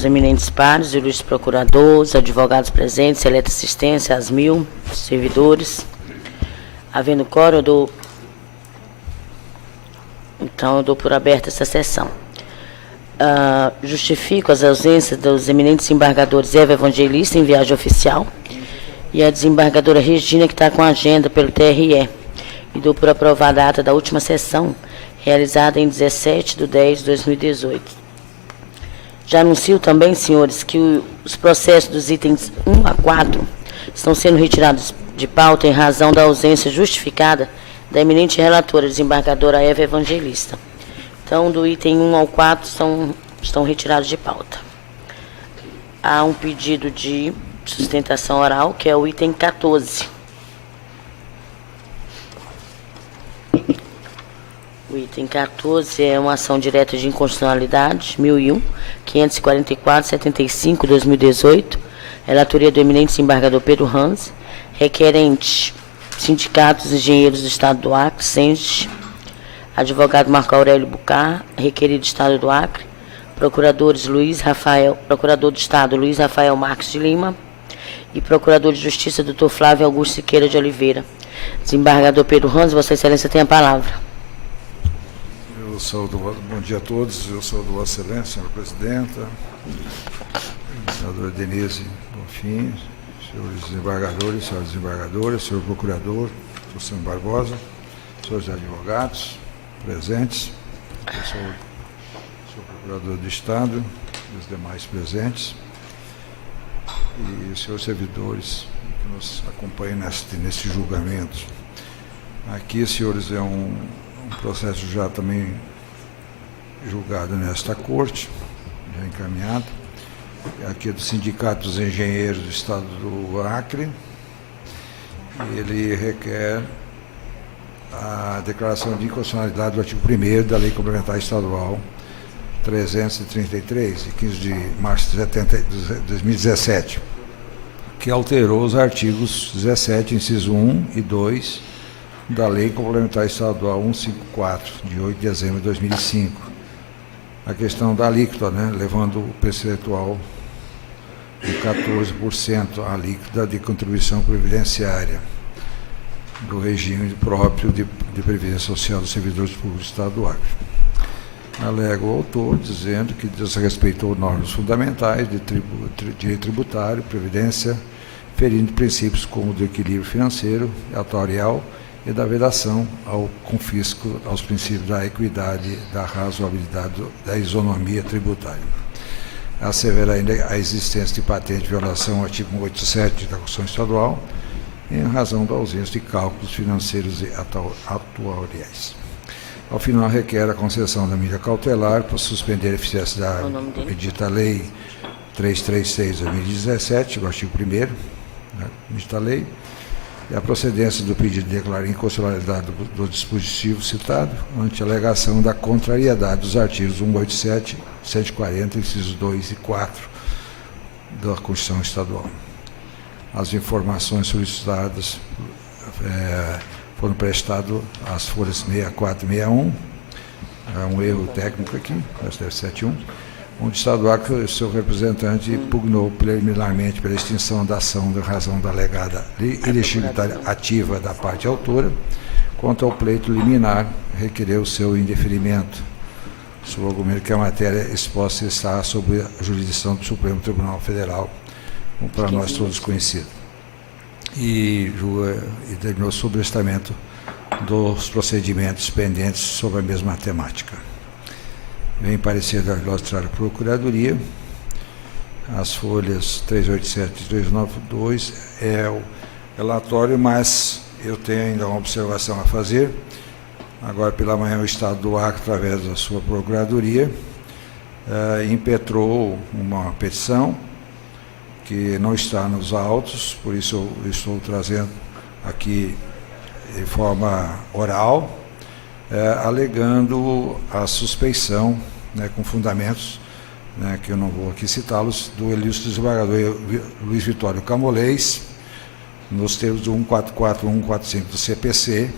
os eminentes pares, o ilustre procurador, os advogados presentes, seleta assistência, as 1000 servidores. Havendo quórum, eu dou por aberta essa sessão. Justifico as ausências dos eminentes embargadores Eva Evangelista em viagem oficial e a desembargadora Regina, que está com a agenda pelo TRE. E dou por aprovada a ata da última sessão, realizada em 17/10/2018. Já anuncio também, senhores, que os processos dos itens 1 a 4 estão sendo retirados de pauta em razão da ausência justificada da eminente relatora, desembargadora Eva Evangelista. Então, do item 1 ao 4 estão retirados de pauta. Há um pedido de sustentação oral, que é o item 14. O item 14 é uma ação direta de inconstitucionalidade, 1001, 544/75/2018, relatoria do eminente desembargador Pedro Hans, requerente Sindicatos Engenheiros do Estado do Acre, SENGE, advogado Marco Aurélio Bucar, requerido do Estado do Acre, procurador do Estado Luiz Rafael Marques de Lima e procurador de Justiça Dr. Flávio Augusto Siqueira de Oliveira. Desembargador Pedro Hans, Vossa Excelência tem a palavra. Bom dia a todos, eu sou do Vossa Excelência, senhora Presidenta, senadora Denise Bonfim, senhores desembargadores, senhoras desembargadoras, senhor Procurador, Luciano Barbosa, senhores advogados presentes, eu sou Procurador do Estado, e os demais presentes, e os senhores servidores que nos acompanham nesse julgamento. Aqui, senhores, é um processo já também julgado nesta corte, já encaminhado. Aqui é do Sindicato dos Engenheiros do Estado do Acre. Ele requer a declaração de inconstitucionalidade do artigo 1º da Lei Complementar Estadual 333, de 15 de março de 2017, que alterou os artigos 17, inciso 1 e 2, da Lei Complementar Estadual 154, de 8 de dezembro de 2005. A questão da alíquota, levando o percentual de 14% a alíquota de contribuição previdenciária do regime próprio de previdência social dos servidores públicos do Estado do Acre. Alega o autor dizendo que desrespeitou normas fundamentais de direito tributário, previdência, ferindo princípios como do equilíbrio financeiro, atuarial e da vedação ao confisco aos princípios da equidade, da razoabilidade, da isonomia tributária. Assevera ainda a existência de patente de violação ao artigo 187 da Constituição Estadual, em razão da ausência de cálculos financeiros e atuariais. Ao final, requer a concessão da medida cautelar para suspender a eficácia da medida Lei 336/2017, o artigo 1º, medida lei, e a procedência do pedido de declarar inconstitucionalidade do dispositivo citado, ante a alegação da contrariedade dos artigos 187, 140, incisos 2 e 4 da Constituição Estadual. As informações solicitadas foram prestadas às folhas 64 e 61, há um erro técnico aqui, deve 71, onde o Estado do Acre, seu representante, pugnou preliminarmente pela extinção da ação em razão da alegada ilegitimidade ativa da parte autora, quanto ao pleito liminar, requereu seu indeferimento, sob o argumento que a matéria exposta está sob a jurisdição do Supremo Tribunal Federal, como para nós todos conhecido, e determinou sobrestamento dos procedimentos pendentes sobre a mesma temática. Vem parecer da Ilustrar Procuradoria, as folhas 387 e 392 é o relatório, mas eu tenho ainda uma observação a fazer. Agora pela manhã o Estado do Acre, através da sua Procuradoria, impetrou uma petição que não está nos autos, por isso eu estou trazendo aqui de forma oral, alegando a suspeição, com fundamentos, que eu não vou aqui citá-los, do ilustre desembargador Luiz Vitório Camolês, nos termos do 144 e 145 do CPC,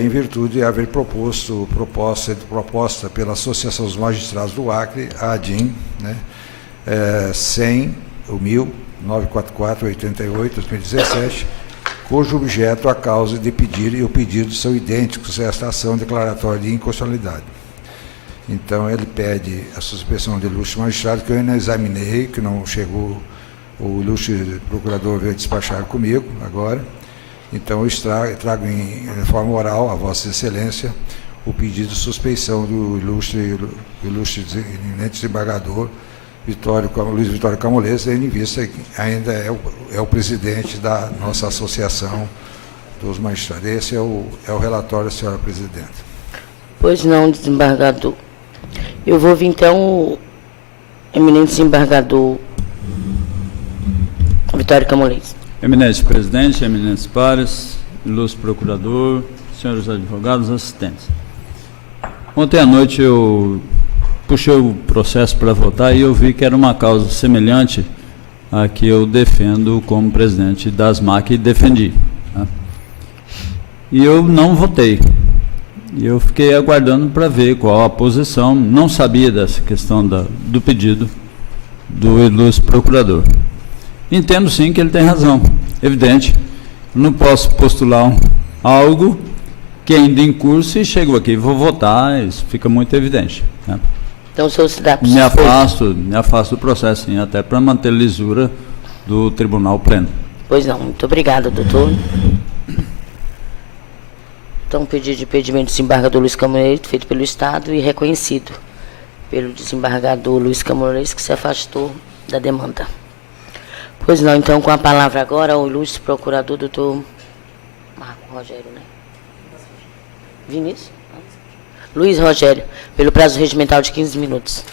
em virtude de haver proposta pela Associação dos Magistrados do Acre, a ADIM, 100, o 1000-944-88-2017, cujo objeto, a causa de pedir e o pedido são idênticos a esta ação declaratória de inconstitucionalidade. Então, ele pede a suspensão do ilustre magistrado, que eu ainda examinei, que não chegou, o ilustre procurador veio despachar comigo agora. Então, eu trago em forma oral a Vossa Excelência o pedido de suspeição do ilustre desembargador Luiz Vitório Camolês, tendo em vista que ainda é o presidente da nossa associação dos magistrados. Esse é o relatório, senhora presidente. Pois não, desembargador. Eu vou ouvir, então, o eminente desembargador Vitório Camolês. Eminente presidente, eminentes pares, ilustre procurador, senhores advogados, assistentes. Ontem à noite eu puxei o processo para votar e eu vi que era uma causa semelhante à que eu defendo como presidente da ASMAC e defendi. Tá? E eu não votei. E eu fiquei aguardando para ver qual a posição. Não sabia dessa questão do pedido do ilustre procurador. Entendo sim que ele tem razão. Evidente, não posso postular algo que ainda em curso e chego aqui e vou votar, isso fica muito evidente. Né? Então, o senhor se dá para me afasto do processo, sim, até para manter a lisura do Tribunal Pleno. Pois não, muito obrigada, doutor. Então, pedido de impedimento do desembargador Luiz Camolês, feito pelo Estado e reconhecido pelo desembargador Luiz Camolês, que se afastou da demanda. Pois não, então, com a palavra agora, o ilustre procurador, doutor Marco Rogério, né? Vinícius? Luiz Rogério, pelo prazo regimental de 15 minutos.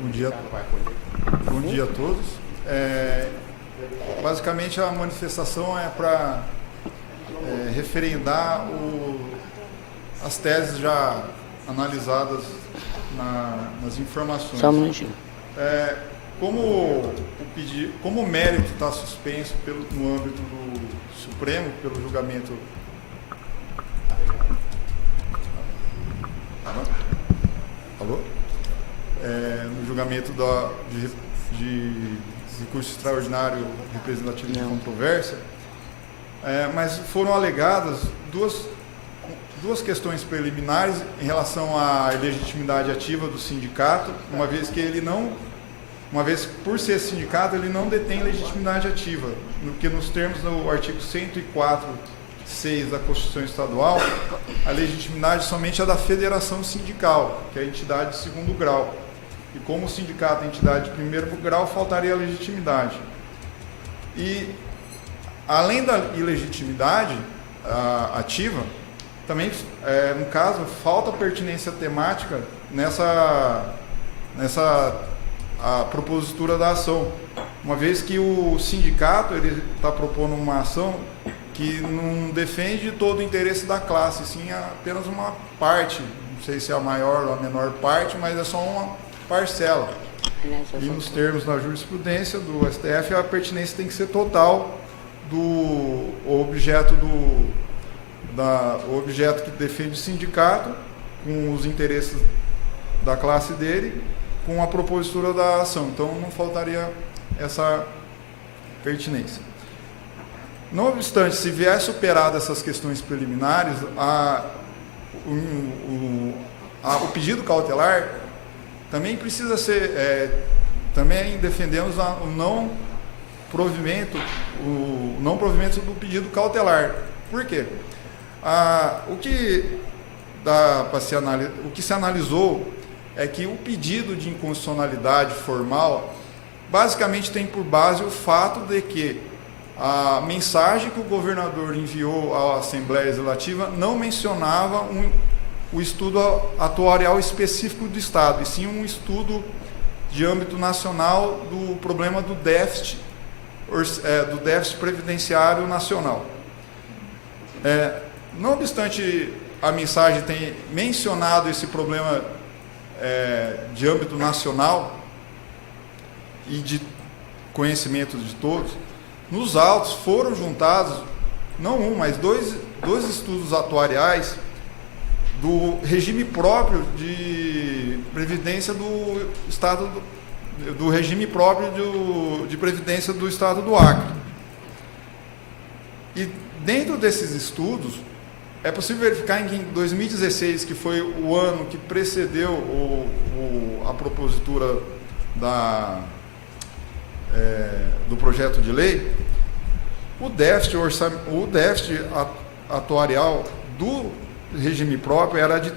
Bom dia a todos. Basicamente, a manifestação é para referendar as teses já analisadas nas informações. Só um minutinho. Como o mérito está suspenso no âmbito do Supremo, pelo julgamento... Alô? No julgamento de recurso extraordinário representativo de controvérsia, mas foram alegadas duas questões preliminares em relação à legitimidade ativa do sindicato, uma vez por ser sindicato ele não detém legitimidade ativa, porque nos termos do artigo 104(6) da Constituição Estadual, a legitimidade somente é da federação sindical, que é a entidade de segundo grau. E como o sindicato é entidade de primeiro grau, faltaria a legitimidade. E, além da ilegitimidade ativa, também, no caso, falta pertinência temática nessa a propositura da ação, uma vez que o sindicato ele está propondo uma ação que não defende todo o interesse da classe, sim apenas uma parte, não sei se é a maior ou a menor parte, mas é só uma parcela. E nos termos da jurisprudência do STF, a pertinência tem que ser total do objeto o objeto que defende o sindicato, com os interesses da classe dele, com a propositura da ação. Então, não faltaria essa pertinência. Não obstante, se vier superado essas questões preliminares, o pedido cautelar também precisa ser, também defendemos o não provimento do pedido cautelar. Por quê? O que se analisou é que o pedido de inconstitucionalidade formal basicamente tem por base o fato de que a mensagem que o governador enviou à Assembleia Legislativa não mencionava o estudo atuarial específico do Estado, e sim um estudo de âmbito nacional do problema do déficit previdenciário nacional. Não obstante a mensagem ter mencionado esse problema de âmbito nacional e de conhecimento de todos, nos autos foram juntados, não um, mas dois estudos atuariais do regime próprio de previdência do Estado do regime próprio de previdência do Estado do Acre. E dentro desses estudos, é possível verificar que em 2016, que foi o ano que precedeu a propositura do projeto de lei, o déficit atuarial do regime próprio era de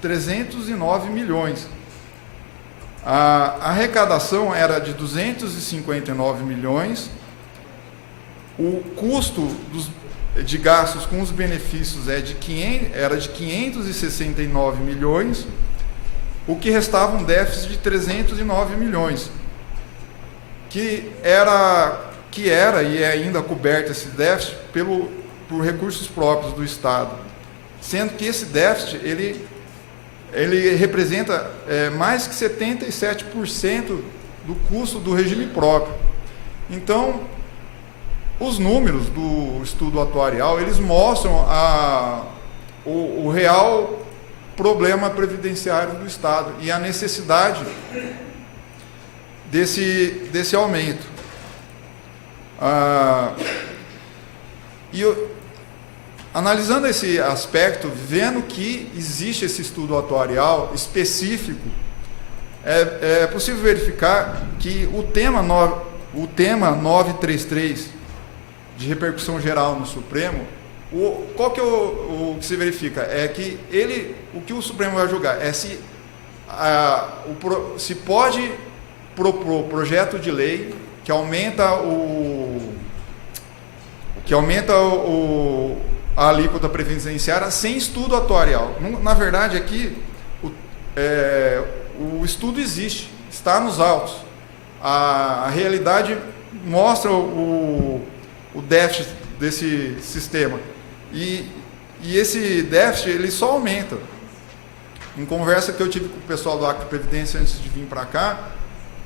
309 milhões. A arrecadação era de 259 milhões, o custo de gastos com os benefícios era de 569 milhões, o que restava um déficit de 309 milhões, que era e é ainda coberto esse déficit por recursos próprios do Estado, sendo que esse déficit ele representa mais que 77% do custo do regime próprio. Então, os números do estudo atuarial, eles mostram o real problema previdenciário do Estado e a necessidade desse aumento. Analisando esse aspecto, vendo que existe esse estudo atuarial específico, é possível verificar que o tema 933 de repercussão geral no Supremo, qual que é o que se verifica? É que o que o Supremo vai julgar é se pode propor projeto de lei que aumenta a alíquota previdenciária sem estudo atuarial. Na verdade, aqui o estudo existe, está nos autos. A realidade mostra o déficit desse sistema. E esse déficit ele só aumenta. Em conversa que eu tive com o pessoal do Acre Previdência antes de vir para cá,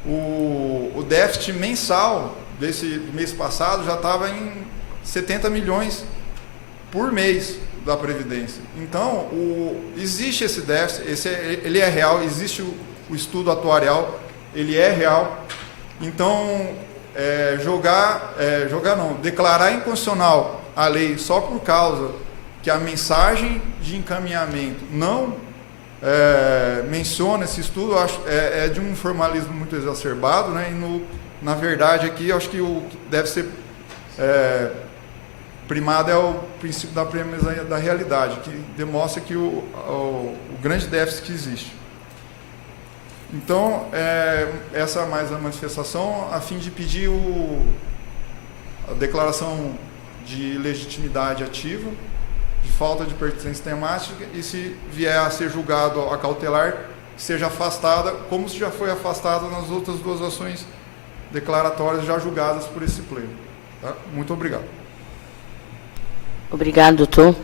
o déficit mensal do mês passado já estava em 70 milhões por mês da Previdência. Então, existe esse déficit, ele é real, existe o estudo atuarial, ele é real. Então, declarar inconstitucional a lei só por causa que a mensagem de encaminhamento não menciona esse estudo, eu acho, é de um formalismo muito exacerbado, né? E na verdade aqui, eu acho que o que deve ser primado é o princípio da premissa da realidade, que demonstra que o grande déficit que existe. Então, essa é mais a manifestação a fim de pedir a declaração de legitimidade ativa, de falta de pertinência temática, e se vier a ser julgado a cautelar, seja afastada, como se já foi afastada nas outras duas ações declaratórias já julgadas por esse pleno. Tá? Muito obrigado. Obrigado, doutor.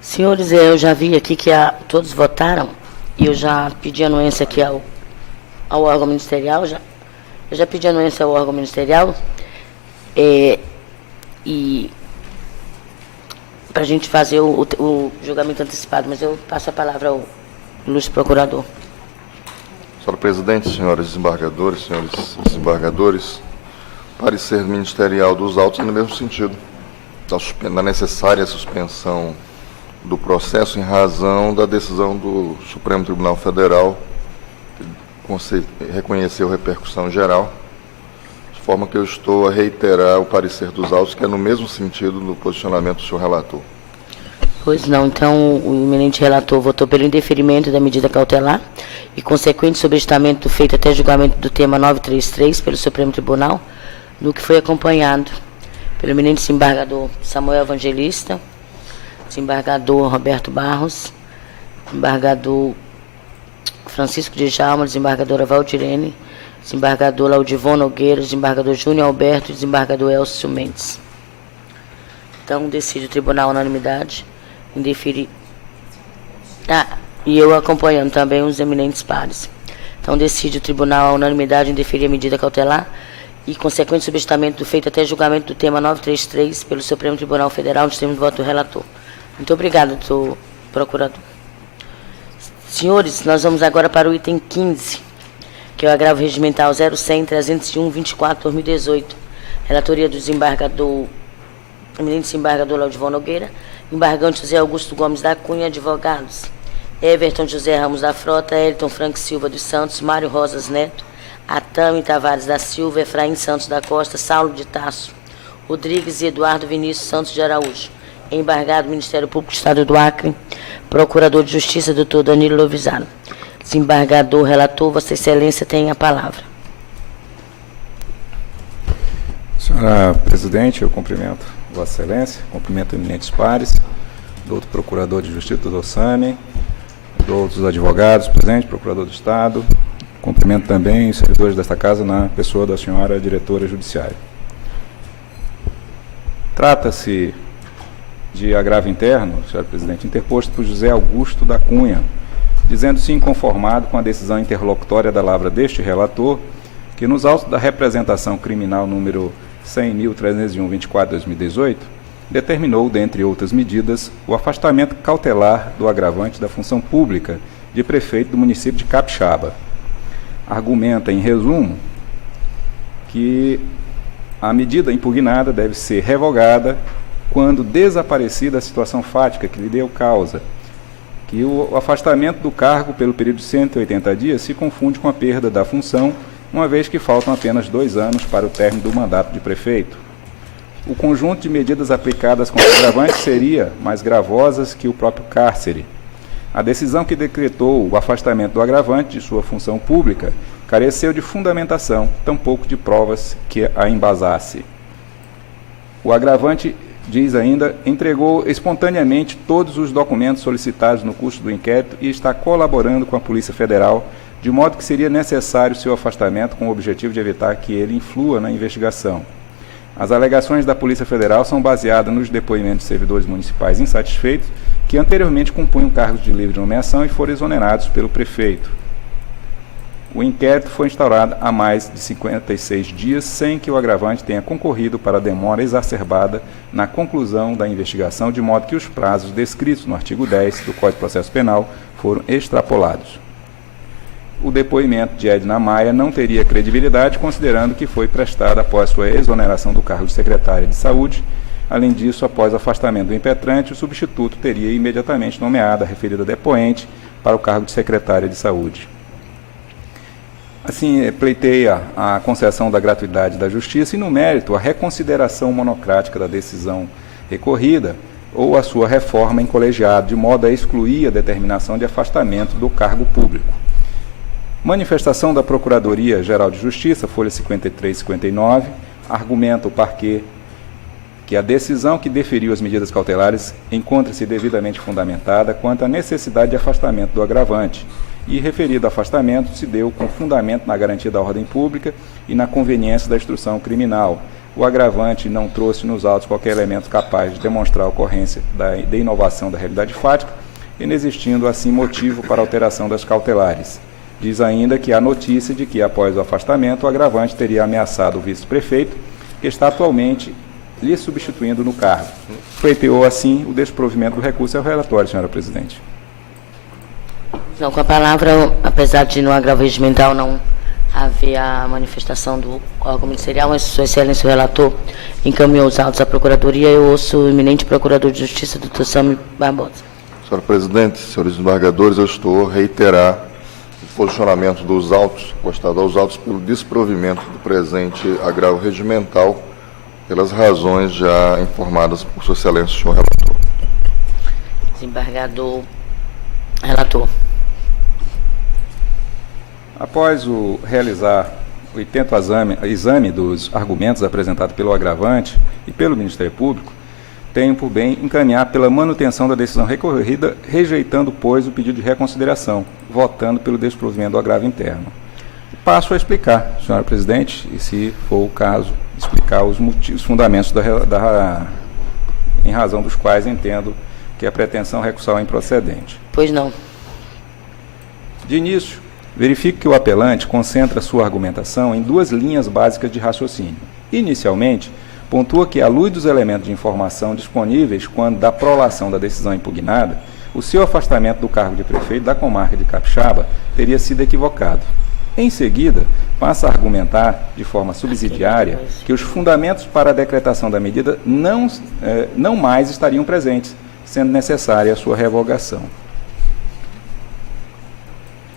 Senhores, eu já vi aqui que todos votaram, e eu já pedi anuência aqui ao órgão ministerial, eu já pedi anuência ao órgão ministerial, e para a gente fazer o julgamento antecipado, mas eu passo a palavra ao ilustre procurador. Senhora Presidente, senhores desembargadores, senhores desembargadores, parecer ministerial dos autos é no mesmo sentido, da necessária suspensão do processo em razão da decisão do Supremo Tribunal Federal, que reconheceu repercussão geral, de forma que eu estou a reiterar o parecer dos autos, que é no mesmo sentido do posicionamento do senhor relator. Pois não, então o eminente relator votou pelo indeferimento da medida cautelar e consequente sobrestamento feito até julgamento do tema 933 pelo Supremo Tribunal, no que foi acompanhado pelo eminente desembargador Samuel Evangelista, desembargador Roberto Barros, desembargador Francisco de Jalma, desembargadora Valdirene, desembargador Laudivon Nogueira, desembargador Júnior Alberto e desembargador Elcio Mendes. Então, decide o tribunal unanimidade em deferir. E eu acompanhando também os eminentes pares. Então, decide o tribunal a unanimidade em deferir a medida cautelar e consequente subestamento do feito até julgamento do tema 933 pelo Supremo Tribunal Federal, nos termos do voto do relator. Muito obrigado, doutor procurador. Senhores, nós vamos agora para o item 15, que é o agravo regimental 0100-301-24/2018. Relatoria do desembargador, eminente desembargador Laudivon Nogueira, embargante José Augusto Gomes da Cunha, advogados Everton José Ramos da Frota, Elton Frank Silva dos Santos, Mário Rosas Neto, Atami Tavares da Silva, Efraim Santos da Costa, Saulo de Tasso, Rodrigues e Eduardo Vinícius Santos de Araújo. Embargado Ministério Público do Estado do Acre, Procurador de Justiça, doutor Danilo Lovisaro. Desembargador, relator, Vossa Excelência tem a palavra. Senhora Presidente, eu cumprimento Vossa Excelência, cumprimento eminentes pares, doutor Procurador de Justiça, doutor Sami, outros advogados presentes, Procurador do Estado, cumprimento também os servidores desta Casa na pessoa da senhora Diretora Judiciária. Trata-se de agravo interno, senhora Presidente, interposto por José Augusto da Cunha, dizendo-se inconformado com a decisão interlocutória da lavra deste relator, que nos autos da representação criminal número 100.301/24/2018, determinou, dentre outras medidas, o afastamento cautelar do agravante da função pública de prefeito do município de Capixaba. Argumenta, em resumo, que a medida impugnada deve ser revogada quando desaparecida a situação fática que lhe deu causa, que o afastamento do cargo pelo período de 180 dias se confunde com a perda da função, uma vez que faltam apenas 2 anos para o término do mandato de prefeito. O conjunto de medidas aplicadas com o agravante seria mais gravosas que o próprio cárcere. A decisão que decretou o afastamento do agravante de sua função pública careceu de fundamentação, tampouco de provas que a embasasse. O agravante, diz ainda, entregou espontaneamente todos os documentos solicitados no curso do inquérito e está colaborando com a Polícia Federal, de modo que seria necessário seu afastamento com o objetivo de evitar que ele influa na investigação. As alegações da Polícia Federal são baseadas nos depoimentos de servidores municipais insatisfeitos que anteriormente compunham cargos de livre nomeação e foram exonerados pelo prefeito. O inquérito foi instaurado há mais de 56 dias, sem que o agravante tenha concorrido para a demora exacerbada na conclusão da investigação, de modo que os prazos descritos no artigo 10 do Código de Processo Penal foram extrapolados. O depoimento de Edna Maia não teria credibilidade, considerando que foi prestado após sua exoneração do cargo de secretária de Saúde. Além disso, após o afastamento do impetrante, o substituto teria imediatamente nomeado a referida depoente para o cargo de secretária de Saúde. Assim, pleiteia a concessão da gratuidade da Justiça e, no mérito, a reconsideração monocrática da decisão recorrida ou a sua reforma em colegiado, de modo a excluir a determinação de afastamento do cargo público. Manifestação da Procuradoria-Geral de Justiça, folha 53 e 59, argumenta o parquê que a decisão que deferiu as medidas cautelares encontra-se devidamente fundamentada quanto à necessidade de afastamento do agravante, e referido afastamento se deu com fundamento na garantia da ordem pública e na conveniência da instrução criminal. O agravante não trouxe nos autos qualquer elemento capaz de demonstrar a ocorrência de inovação da realidade fática, inexistindo assim motivo para alteração das cautelares. Diz ainda que há notícia de que, após o afastamento, o agravante teria ameaçado o vice-prefeito, que está atualmente lhe substituindo no cargo. Pleiteou assim o desprovimento do recurso ao relatório, senhora Presidente. Não, com a palavra, apesar de no agravo regimental não haver a manifestação do órgão ministerial, mas Sua Excelência o relator encaminhou os autos à Procuradoria, eu ouço o eminente Procurador de Justiça, doutor Sami Barbosa. Senhora Presidente, senhores embargadores, eu estou a reiterar o posicionamento dos autos, constado aos autos pelo desprovimento do presente agravo regimental, pelas razões já informadas por Sua Excelência, senhor relator. Desembargador, relator. Após realizar o intento exame dos argumentos apresentados pelo agravante e pelo Ministério Público, tenho por bem encaminhar pela manutenção da decisão recorrida, rejeitando, pois, o pedido de reconsideração, votando pelo desprovimento do agravo interno. Passo a explicar, senhora Presidente, e se for o caso, explicar os fundamentos em razão dos quais entendo que a pretensão recursal é improcedente. Pois não. De início, verifico que o apelante concentra sua argumentação em 2 linhas básicas de raciocínio. Inicialmente, pontua que, à luz dos elementos de informação disponíveis quando da prolação da decisão impugnada, o seu afastamento do cargo de prefeito da comarca de Capixaba teria sido equivocado. Em seguida, passa a argumentar, de forma subsidiária, que os fundamentos para a decretação da medida não mais estariam presentes, sendo necessária a sua revogação.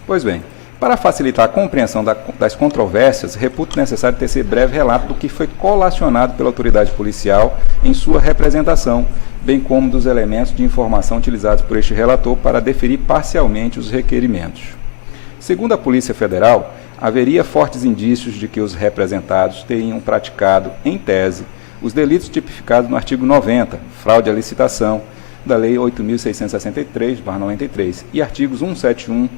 Pois bem, para facilitar a compreensão das controvérsias, reputo necessário tecer breve relato do que foi colacionado pela autoridade policial em sua representação, bem como dos elementos de informação utilizados por este relator para deferir parcialmente os requerimentos. Segundo a Polícia Federal, haveria fortes indícios de que os representados teriam praticado, em tese, os delitos tipificados no artigo 90, fraude à licitação, da Lei 8.663/93, e artigos 171,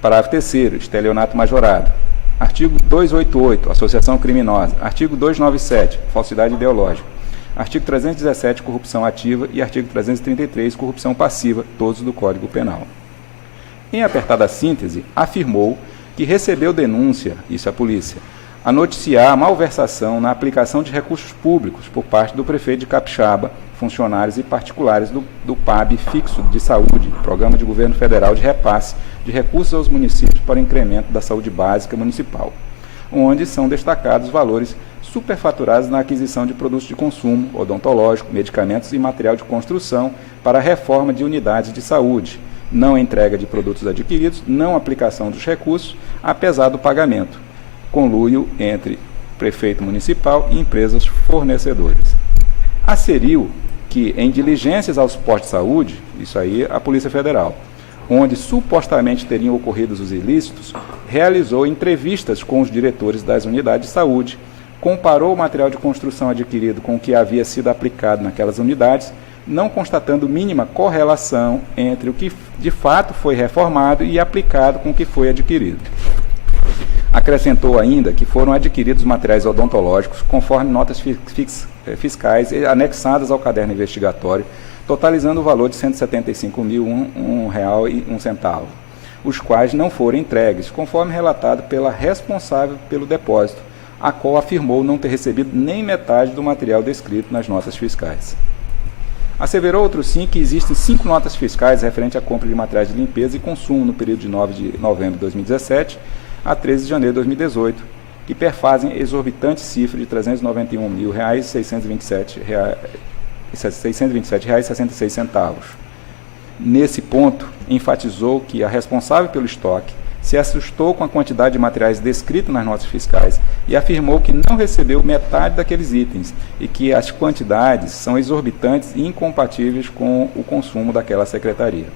parágrafo 3º, estelionato majorado. Artigo 288, associação criminosa. Artigo 297, falsidade ideológica. Artigo 317, corrupção ativa. E artigo 333, corrupção passiva, todos do Código Penal. Em apertada síntese, afirmou que recebeu denúncia, isso é a polícia, a noticiar a malversação na aplicação de recursos públicos por parte do prefeito de Capixaba, funcionários e particulares do PAB fixo de saúde, Programa de Governo Federal de Repasse de Recursos aos Municípios para Incremento da Saúde Básica Municipal, onde são destacados valores superfaturados na aquisição de produtos de consumo, odontológico, medicamentos e material de construção para a reforma de unidades de saúde, não entrega de produtos adquiridos, não aplicação dos recursos, apesar do pagamento, conluio entre prefeito municipal e empresas fornecedoras. Asseriu que, em diligências aos postos de saúde, isso aí a Polícia Federal, onde supostamente teriam ocorrido os ilícitos, realizou entrevistas com os diretores das unidades de saúde, comparou o material de construção adquirido com o que havia sido aplicado naquelas unidades, não constatando mínima correlação entre o que de fato foi reformado e aplicado com o que foi adquirido. Acrescentou ainda que foram adquiridos materiais odontológicos conforme notas fiscais anexadas ao caderno investigatório, totalizando o valor de R$ 175.001,01, os quais não foram entregues, conforme relatado pela responsável pelo depósito, a qual afirmou não ter recebido nem metade do material descrito nas notas fiscais. Asseverou outro sim que existem 5 notas fiscais referentes à compra de materiais de limpeza e consumo no período de 9 de novembro de 2017 a 13 de janeiro de 2018, que perfazem exorbitante cifra de R$ 391.627,66. Nesse ponto, enfatizou que a responsável pelo estoque se assustou com a quantidade de materiais descritos nas notas fiscais e afirmou que não recebeu metade daqueles itens e que as quantidades são exorbitantes e incompatíveis com o consumo daquela secretaria.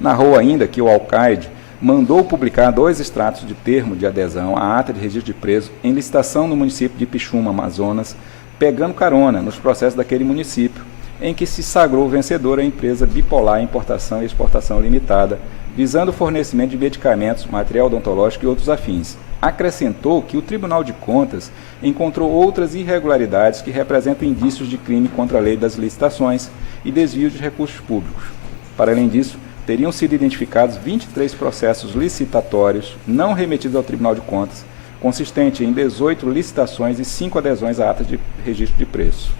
Narrou ainda que o alcaide mandou publicar 2 extratos de termo de adesão à ata de registro de preço em licitação no município de Pixuma, Amazonas, pegando carona nos processos daquele município, em que se sagrou vencedora a empresa Bipolar Importação e Exportação Limitada, visando o fornecimento de medicamentos, material odontológico e outros afins. Acrescentou que o Tribunal de Contas encontrou outras irregularidades que representam indícios de crime contra a lei das licitações e desvio de recursos públicos. Para além disso, teriam sido identificados 23 processos licitatórios não remetidos ao Tribunal de Contas, consistente em 18 licitações e 5 adesões a atas de registro de preço.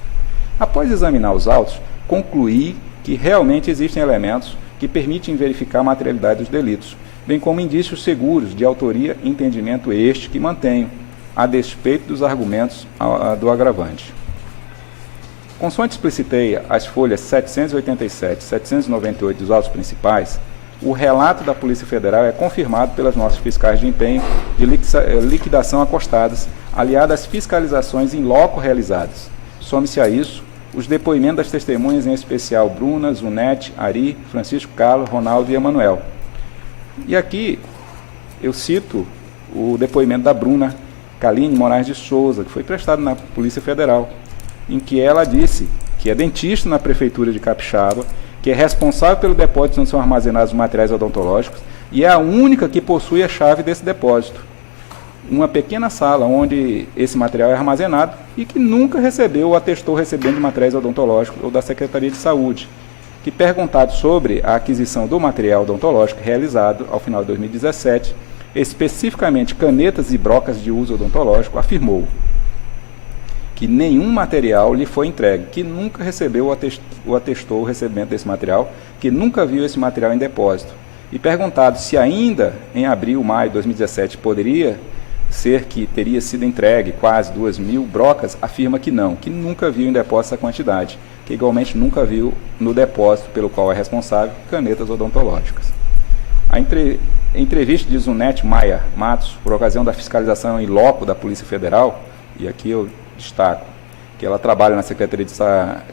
Após examinar os autos, concluí que realmente existem elementos que permitem verificar a materialidade dos delitos, bem como indícios seguros de autoria e entendimento este que mantenho, a despeito dos argumentos do agravante. Consoante explicitei as folhas 787 e 798 dos autos principais, o relato da Polícia Federal é confirmado pelas notas fiscais de empenho de liquidação acostadas, aliadas às fiscalizações em loco realizadas. Some-se a isso os depoimentos das testemunhas, em especial Bruna, Zunete, Ari, Francisco Carlos, Ronaldo e Emanuel. E aqui eu cito o depoimento da Bruna Kaline Moraes de Souza, que foi prestado na Polícia Federal, em que ela disse que é dentista na Prefeitura de Capixaba, que é responsável pelo depósito onde são armazenados os materiais odontológicos e é a única que possui a chave desse depósito. Uma pequena sala onde esse material é armazenado e que nunca recebeu ou atestou recebendo de materiais odontológicos ou da Secretaria de Saúde, que, perguntado sobre a aquisição do material odontológico realizado ao final de 2017, especificamente canetas e brocas de uso odontológico, afirmou que nenhum material lhe foi entregue, que nunca recebeu ou atestou o recebimento desse material, que nunca viu esse material em depósito, E perguntado se ainda em abril, maio de 2017 poderia ser que teria sido entregue quase 2.000 brocas, afirma que não, que nunca viu em depósito essa quantidade, que igualmente nunca viu no depósito pelo qual é responsável canetas odontológicas. A entrevista de Zunete Maia Matos, por ocasião da fiscalização em loco da Polícia Federal, e aqui eu destaco que ela trabalha na Secretaria de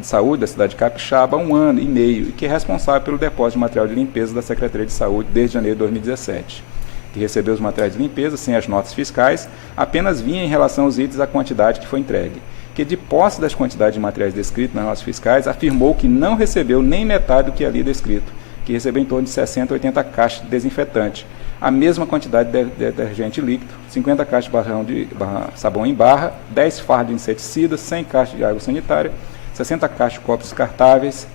Saúde da cidade de Capixaba há 1 ano e meio e que é responsável pelo depósito de material de limpeza da Secretaria de Saúde desde janeiro de 2017. Que recebeu os materiais de limpeza sem as notas fiscais, apenas vinha em relação aos itens a quantidade que foi entregue. Que de posse das quantidades de materiais descritos nas notas fiscais, afirmou que não recebeu nem metade do que ali descrito, que recebeu em torno de 60 a 80 caixas de desinfetante, a mesma quantidade de detergente líquido, 50 caixas de sabão em barra, 10 fardos de inseticida, 100 caixas de água sanitária, 60 caixas de copos descartáveis,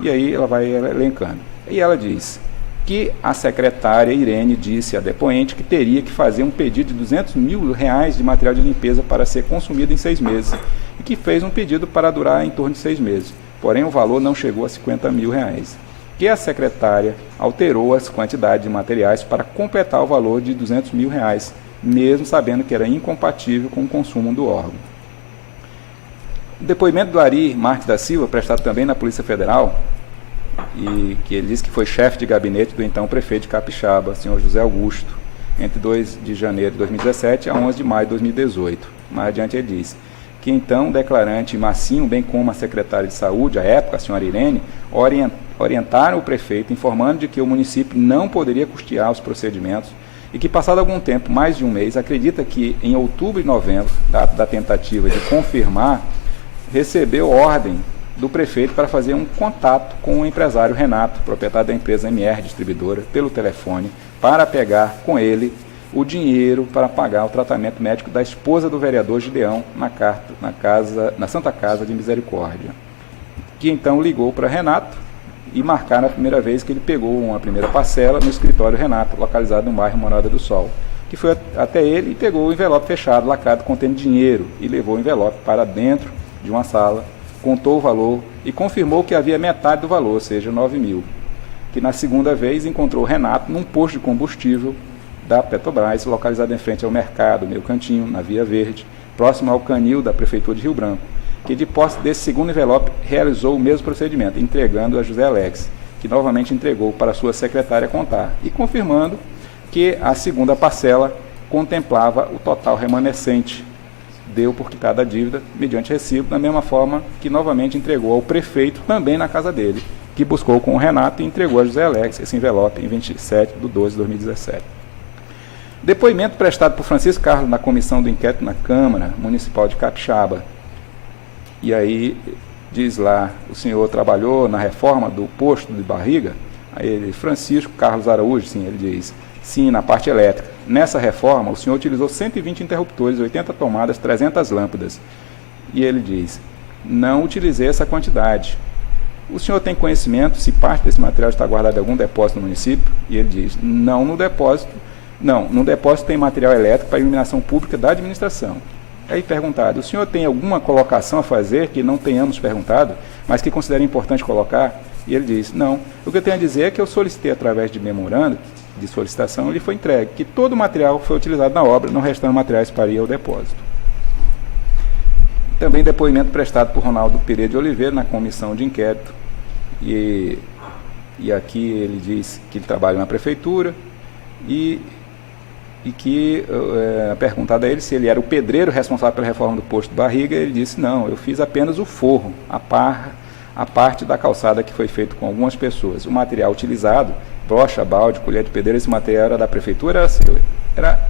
e aí ela vai elencando. E ela diz que a secretária Irene disse à depoente que teria que fazer um pedido de R$200 mil de material de limpeza para ser consumido em 6 meses, e que fez um pedido para durar em torno de 6 meses, porém o valor não chegou a R$50 mil. Que a secretária alterou as quantidades de materiais para completar o valor de R$200 mil, mesmo sabendo que era incompatível com o consumo do órgão. O depoimento do Ari Marques da Silva, prestado também na Polícia Federal, e que ele disse que foi chefe de gabinete do então prefeito de Capixaba, senhor José Augusto, entre 2 de janeiro de 2017 a 11 de maio de 2018. Mais adiante ele diz que então o declarante Massinho, bem como a secretária de Saúde, à época, a senhora Irene, orientaram o prefeito informando de que o município não poderia custear os procedimentos e que, passado algum tempo, mais de 1 mês, acredita que em outubro e novembro, data da tentativa de confirmar, recebeu ordem do prefeito para fazer um contato com o empresário Renato, proprietário da empresa MR Distribuidora, pelo telefone, para pegar com ele o dinheiro para pagar o tratamento médico da esposa do vereador Gideão na Santa Casa de Misericórdia. Que então ligou para Renato e marcaram a primeira vez que ele pegou uma primeira parcela no escritório Renato, localizado no bairro Morada do Sol, que foi até ele e pegou o envelope fechado, lacrado, contendo dinheiro, e levou o envelope para dentro de uma sala, contou o valor e confirmou que havia metade do valor, ou seja, 9 mil. Que na segunda vez encontrou o Renato num posto de combustível da Petrobras, localizado em frente ao mercado, Meio Cantinho, na Via Verde, próximo ao canil da Prefeitura de Rio Branco, que de posse desse segundo envelope realizou o mesmo procedimento, entregando a José Alex, que novamente entregou para sua secretária contar, e confirmando que a segunda parcela contemplava o total remanescente, deu por quitada a dívida mediante recibo, da mesma forma que novamente entregou ao prefeito, também na casa dele, que buscou com o Renato e entregou a José Alex esse envelope em 27 de 12 de 2017. Depoimento prestado por Francisco Carlos na comissão do inquérito na Câmara Municipal de Capixaba. E aí diz lá, o senhor trabalhou na reforma do posto de Barriga? Aí ele, Francisco Carlos Araújo, sim, ele diz, sim, na parte elétrica. Nessa reforma, o senhor utilizou 120 interruptores, 80 tomadas, 300 lâmpadas. E ele diz, não utilizei essa quantidade. O senhor tem conhecimento se parte desse material está guardado em algum depósito no município? E ele diz, não no depósito. Não, no depósito tem material elétrico para iluminação pública da administração. Aí perguntado, o senhor tem alguma colocação a fazer que não tenhamos perguntado, mas que considera importante colocar? E ele diz, não. O que eu tenho a dizer é que eu solicitei através de memorando de solicitação, ele foi entregue, que todo o material foi utilizado na obra, não restando materiais para ir ao depósito. Também depoimento prestado por Ronaldo Pereira de Oliveira na comissão de inquérito. E aqui ele diz que ele trabalha na prefeitura e que, perguntado a ele se ele era o pedreiro responsável pela reforma do posto de Barriga, ele disse, não, eu fiz apenas o forro, a parte da calçada que foi feito com algumas pessoas. O material utilizado, brocha, balde, colher de pedreiro, esse material era da prefeitura, era seu.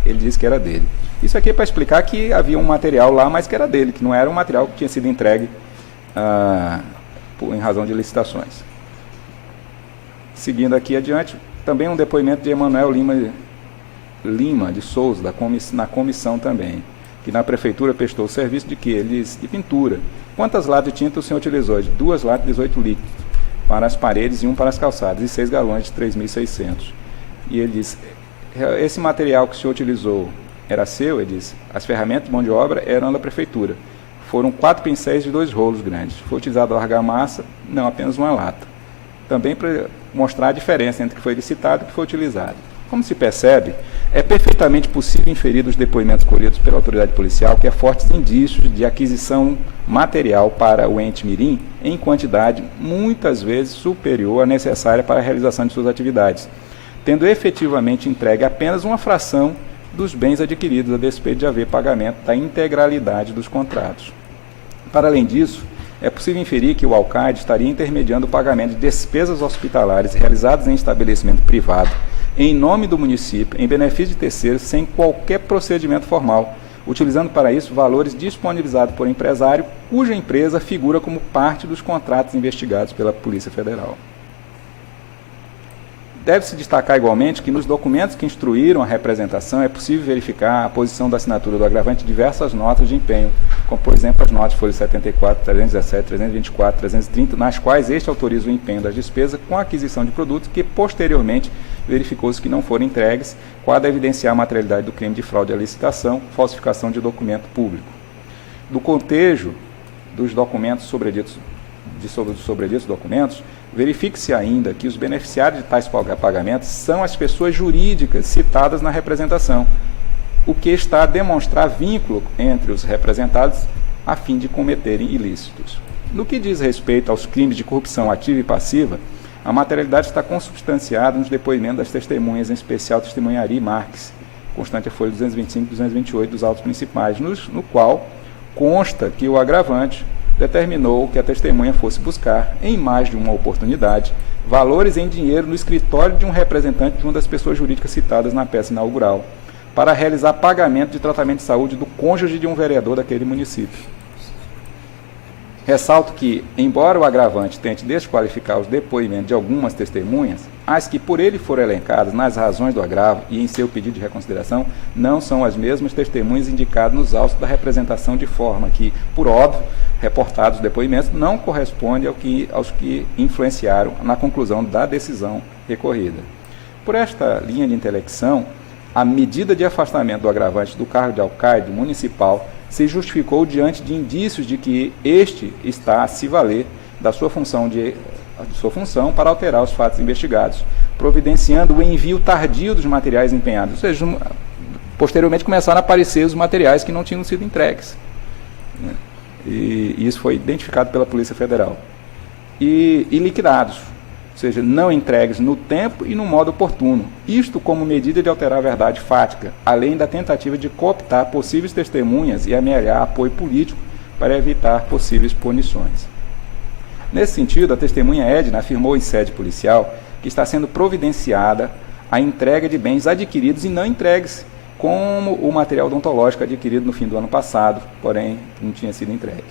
Ele disse que era dele. Isso aqui é para explicar que havia um material lá, mas que era dele, que não era um material que tinha sido entregue em razão de licitações. Seguindo aqui adiante, também um depoimento de Emanuel Lima de Souza, na comissão também, que na prefeitura prestou o serviço de que ele disse, de pintura. Quantas latas de tinta o senhor utilizou? De 2 latas de 18 litros para as paredes e 1 para as calçadas, e 6 galões de 3.600. E ele disse, esse material que o senhor utilizou era seu? Ele disse, as ferramentas de mão de obra eram da prefeitura. Foram 4 pincéis de 2 rolos grandes. Foi utilizado a argamassa? Não, apenas uma lata. Também mostrar a diferença entre o que foi licitado e o que foi utilizado. Como se percebe, é perfeitamente possível inferir dos depoimentos colhidos pela autoridade policial que há fortes indícios de aquisição material para o ente mirim em quantidade muitas vezes superior à necessária para a realização de suas atividades, tendo efetivamente entregue apenas uma fração dos bens adquiridos a despeito de haver pagamento da integralidade dos contratos. Para além disso, é possível inferir que o alcaide estaria intermediando o pagamento de despesas hospitalares realizadas em estabelecimento privado, em nome do município, em benefício de terceiros, sem qualquer procedimento formal, utilizando para isso valores disponibilizados por empresário, cuja empresa figura como parte dos contratos investigados pela Polícia Federal. Deve-se destacar igualmente que nos documentos que instruíram a representação é possível verificar a posição da assinatura do agravante de diversas notas de empenho, como por exemplo as notas folhas 74, 317, 324, 330, nas quais este autoriza o empenho das despesas com a aquisição de produtos que posteriormente verificou-se que não foram entregues, quadro a evidenciar a materialidade do crime de fraude à licitação, falsificação de documento público. Do contejo dos documentos sobreditos documentos, verifique-se ainda que os beneficiários de tais pagamentos são as pessoas jurídicas citadas na representação, o que está a demonstrar vínculo entre os representados a fim de cometerem ilícitos. No que diz respeito aos crimes de corrupção ativa e passiva, a materialidade está consubstanciada nos depoimentos das testemunhas, em especial testemunha Ari Marques, constante a folha 225 e 228 dos autos principais, no qual consta que o agravante determinou que a testemunha fosse buscar, em mais de uma oportunidade, valores em dinheiro no escritório de um representante de uma das pessoas jurídicas citadas na peça inaugural, para realizar pagamento de tratamento de saúde do cônjuge de um vereador daquele município. Ressalto que, embora o agravante tente desqualificar os depoimentos de algumas testemunhas, as que por ele foram elencadas nas razões do agravo e em seu pedido de reconsideração não são as mesmas testemunhas indicadas nos autos da representação, de forma que, por óbvio, reportados depoimentos não correspondem aos que influenciaram na conclusão da decisão recorrida. Por esta linha de intelecção, a medida de afastamento do agravante do cargo de alcaide municipal se justificou diante de indícios de que este está a se valer da sua função para alterar os fatos investigados, providenciando o envio tardio dos materiais empenhados, ou seja, posteriormente começaram a aparecer os materiais que não tinham sido entregues. E isso foi identificado pela Polícia Federal. E liquidados, ou seja, não entregues no tempo e no modo oportuno. Isto como medida de alterar a verdade fática, além da tentativa de cooptar possíveis testemunhas e amealhar apoio político para evitar possíveis punições. Nesse sentido, a testemunha Edna afirmou em sede policial que está sendo providenciada a entrega de bens adquiridos e não entregues, como o material odontológico adquirido no fim do ano passado, porém não tinha sido entregue.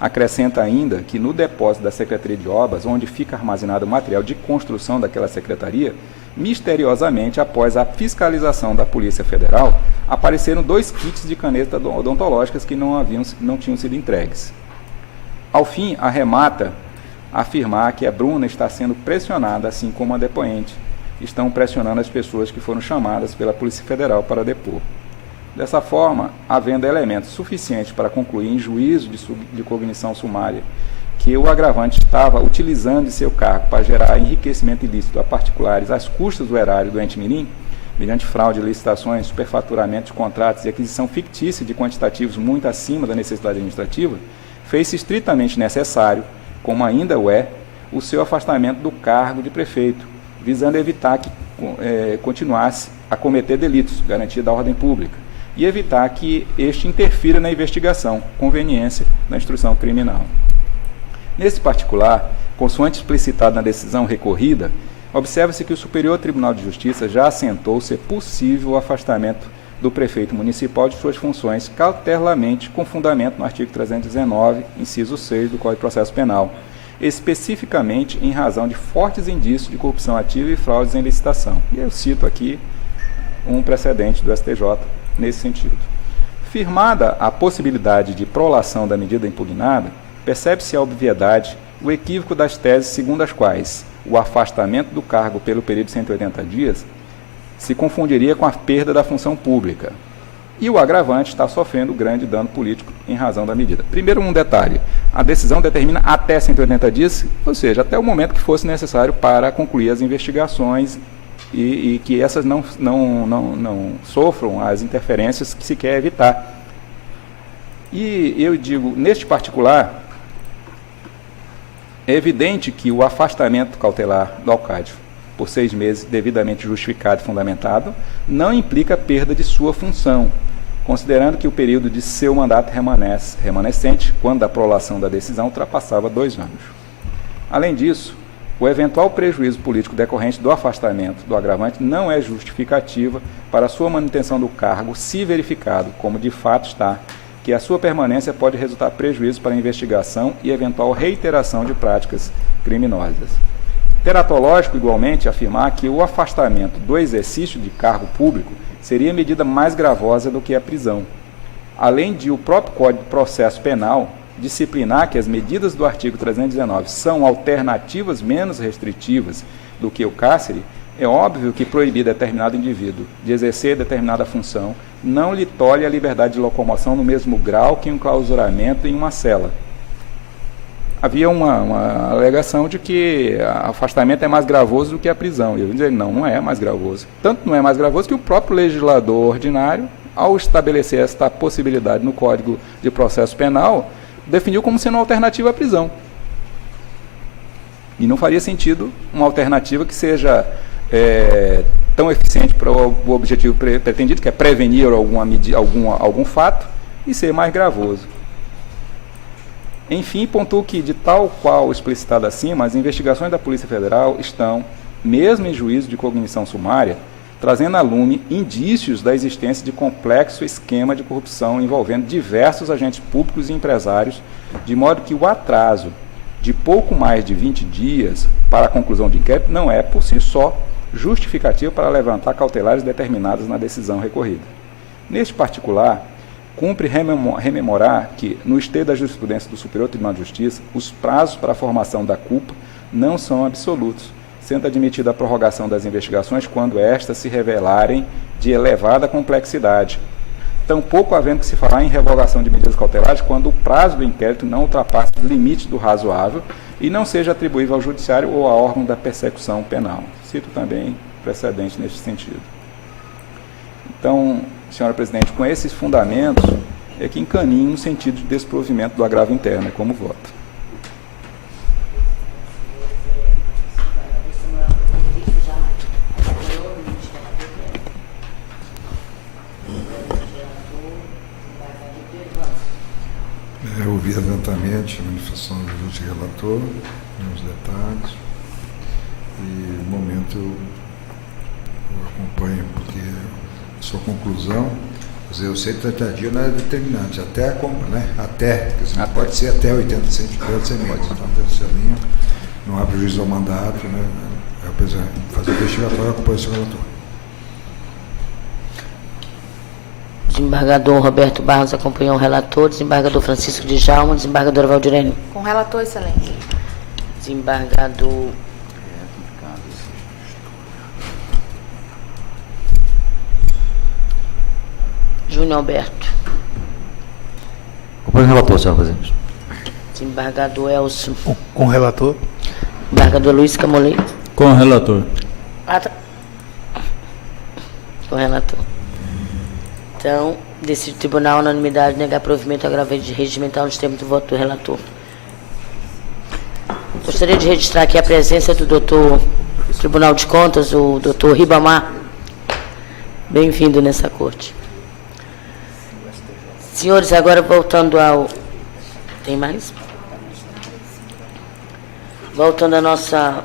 Acrescenta ainda que no depósito da Secretaria de Obras, onde fica armazenado o material de construção daquela secretaria, misteriosamente, após a fiscalização da Polícia Federal, apareceram 2 kits de canetas odontológicas que não tinham sido entregues. Ao fim, arremata afirmar que a Bruna está sendo pressionada, assim como a depoente estão pressionando as pessoas que foram chamadas pela Polícia Federal para depor. Dessa forma, havendo elementos suficientes para concluir em juízo de cognição sumária que o agravante estava utilizando de seu cargo para gerar enriquecimento ilícito a particulares às custas do erário do ente mirim, mediante fraude, licitações, superfaturamento de contratos e aquisição fictícia de quantitativos muito acima da necessidade administrativa, fez-se estritamente necessário, como ainda o é, o seu afastamento do cargo de prefeito, visando evitar que continuasse a cometer delitos, garantia da ordem pública, e evitar que este interfira na investigação, conveniência da instrução criminal. Nesse particular, consoante explicitado na decisão recorrida, observa-se que o Superior Tribunal de Justiça já assentou ser possível o afastamento do prefeito municipal de suas funções cautelarmente com fundamento no artigo 319, inciso 6 do Código de Processo Penal, especificamente em razão de fortes indícios de corrupção ativa e fraudes em licitação. E eu cito aqui um precedente do STJ nesse sentido. Firmada a possibilidade de prolação da medida impugnada, percebe-se a obviedade, o equívoco das teses segundo as quais o afastamento do cargo pelo período de 180 dias se confundiria com a perda da função pública. e o agravante está sofrendo grande dano político em razão da medida. Primeiro, um detalhe: a decisão determina até 180 dias, ou seja, até o momento que fosse necessário para concluir as investigações e que essas não sofram as interferências que se quer evitar. E eu digo, neste particular, é evidente que o afastamento cautelar do alcade por 6 meses, devidamente justificado e fundamentado, não implica perda de sua função, considerando que o período de seu mandato remanescente, quando da prolação da decisão, ultrapassava 2 anos. Além disso, o eventual prejuízo político decorrente do afastamento do agravante não é justificativa para sua manutenção do cargo, se verificado, como de fato está, que a sua permanência pode resultar prejuízo para a investigação e eventual reiteração de práticas criminosas. Teratológico, igualmente, afirmar que o afastamento do exercício de cargo público seria medida mais gravosa do que a prisão. Além de o próprio Código de Processo Penal disciplinar que as medidas do artigo 319 são alternativas menos restritivas do que o cárcere, é óbvio que proibir determinado indivíduo de exercer determinada função não lhe tolhe a liberdade de locomoção no mesmo grau que um clausuramento em uma cela. Havia uma alegação de que o afastamento é mais gravoso do que a prisão. E eu dizia, não é mais gravoso. Tanto não é mais gravoso que o próprio legislador ordinário, ao estabelecer esta possibilidade no Código de Processo Penal, definiu como sendo uma alternativa à prisão. E não faria sentido uma alternativa que seja tão eficiente para o objetivo pretendido, que é prevenir algum fato, e ser mais gravoso. Enfim, pontuo que, de tal qual explicitado acima, as investigações da Polícia Federal estão, mesmo em juízo de cognição sumária, trazendo a lume indícios da existência de complexo esquema de corrupção envolvendo diversos agentes públicos e empresários, de modo que o atraso de pouco mais de 20 dias para a conclusão de inquérito não é, por si só, justificativo para levantar cautelares determinadas na decisão recorrida. Neste particular, cumpre rememorar que, no esteio da jurisprudência do Superior Tribunal de Justiça, os prazos para a formação da culpa não são absolutos, sendo admitida a prorrogação das investigações quando estas se revelarem de elevada complexidade. Tampouco havendo que se falar em revogação de medidas cautelares quando o prazo do inquérito não ultrapasse o limite do razoável e não seja atribuível ao judiciário ou a órgão da persecução penal. Cito também precedente neste sentido. Então, senhora presidente, com esses fundamentos é que encaminho no sentido de desprovimento do agravo interno, como voto. Ouvi atentamente a manifestação do ilustre relator, os detalhes, e no momento eu acompanho, porque a sua conclusão, quer dizer, eu sei que 30 dias não é determinante, até a compra, né? Até, quer dizer, pode ser até 80, 150 meses, então dessa linha não há prejuízo ao mandato, né? Apesar de fazer o investigatório, eu acompanho o seu relator. Desembargador Roberto Barros acompanhou o relator. Desembargador Francisco de Jalma. Desembargadora Valdirene. Com o relator, excelência. Desembargador Júnior Alberto. Acompanho o relator, senhor presidente. Desembargador Elcio. Com o relator. Desembargador Luiz Camolei. Com o relator. Com o relator. Então, decide o tribunal, unanimidade, negar provimento ao agravante regimental nos termos do voto do relator. Gostaria de registrar aqui a presença do doutor Tribunal de Contas, o doutor Ribamar. Bem-vindo nessa corte. Senhores, agora voltando ao... Tem mais? Voltando à nossa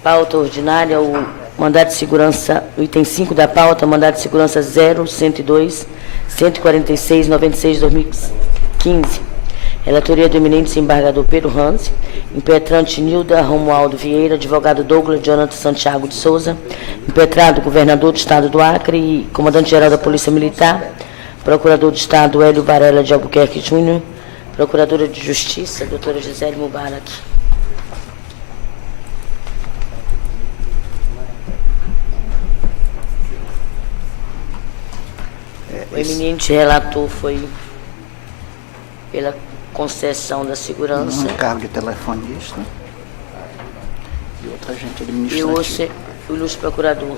pauta ordinária, o mandado de segurança, o item 5 da pauta, mandado de segurança 0-102-146-96-2015. Relatoria do eminente desembargador Pedro Hansi, impetrante Nilda Romualdo Vieira, advogado Douglas Jonathan Santiago de Souza, impetrado governador do Estado do Acre e comandante-geral da Polícia Militar, procurador do Estado Hélio Varela de Albuquerque Júnior, procuradora de Justiça, doutora Gisele Mubarak. eminente relator foi pela concessão da segurança. Um cargo de telefonista e outra agente E administrativa. o ilustre procurador.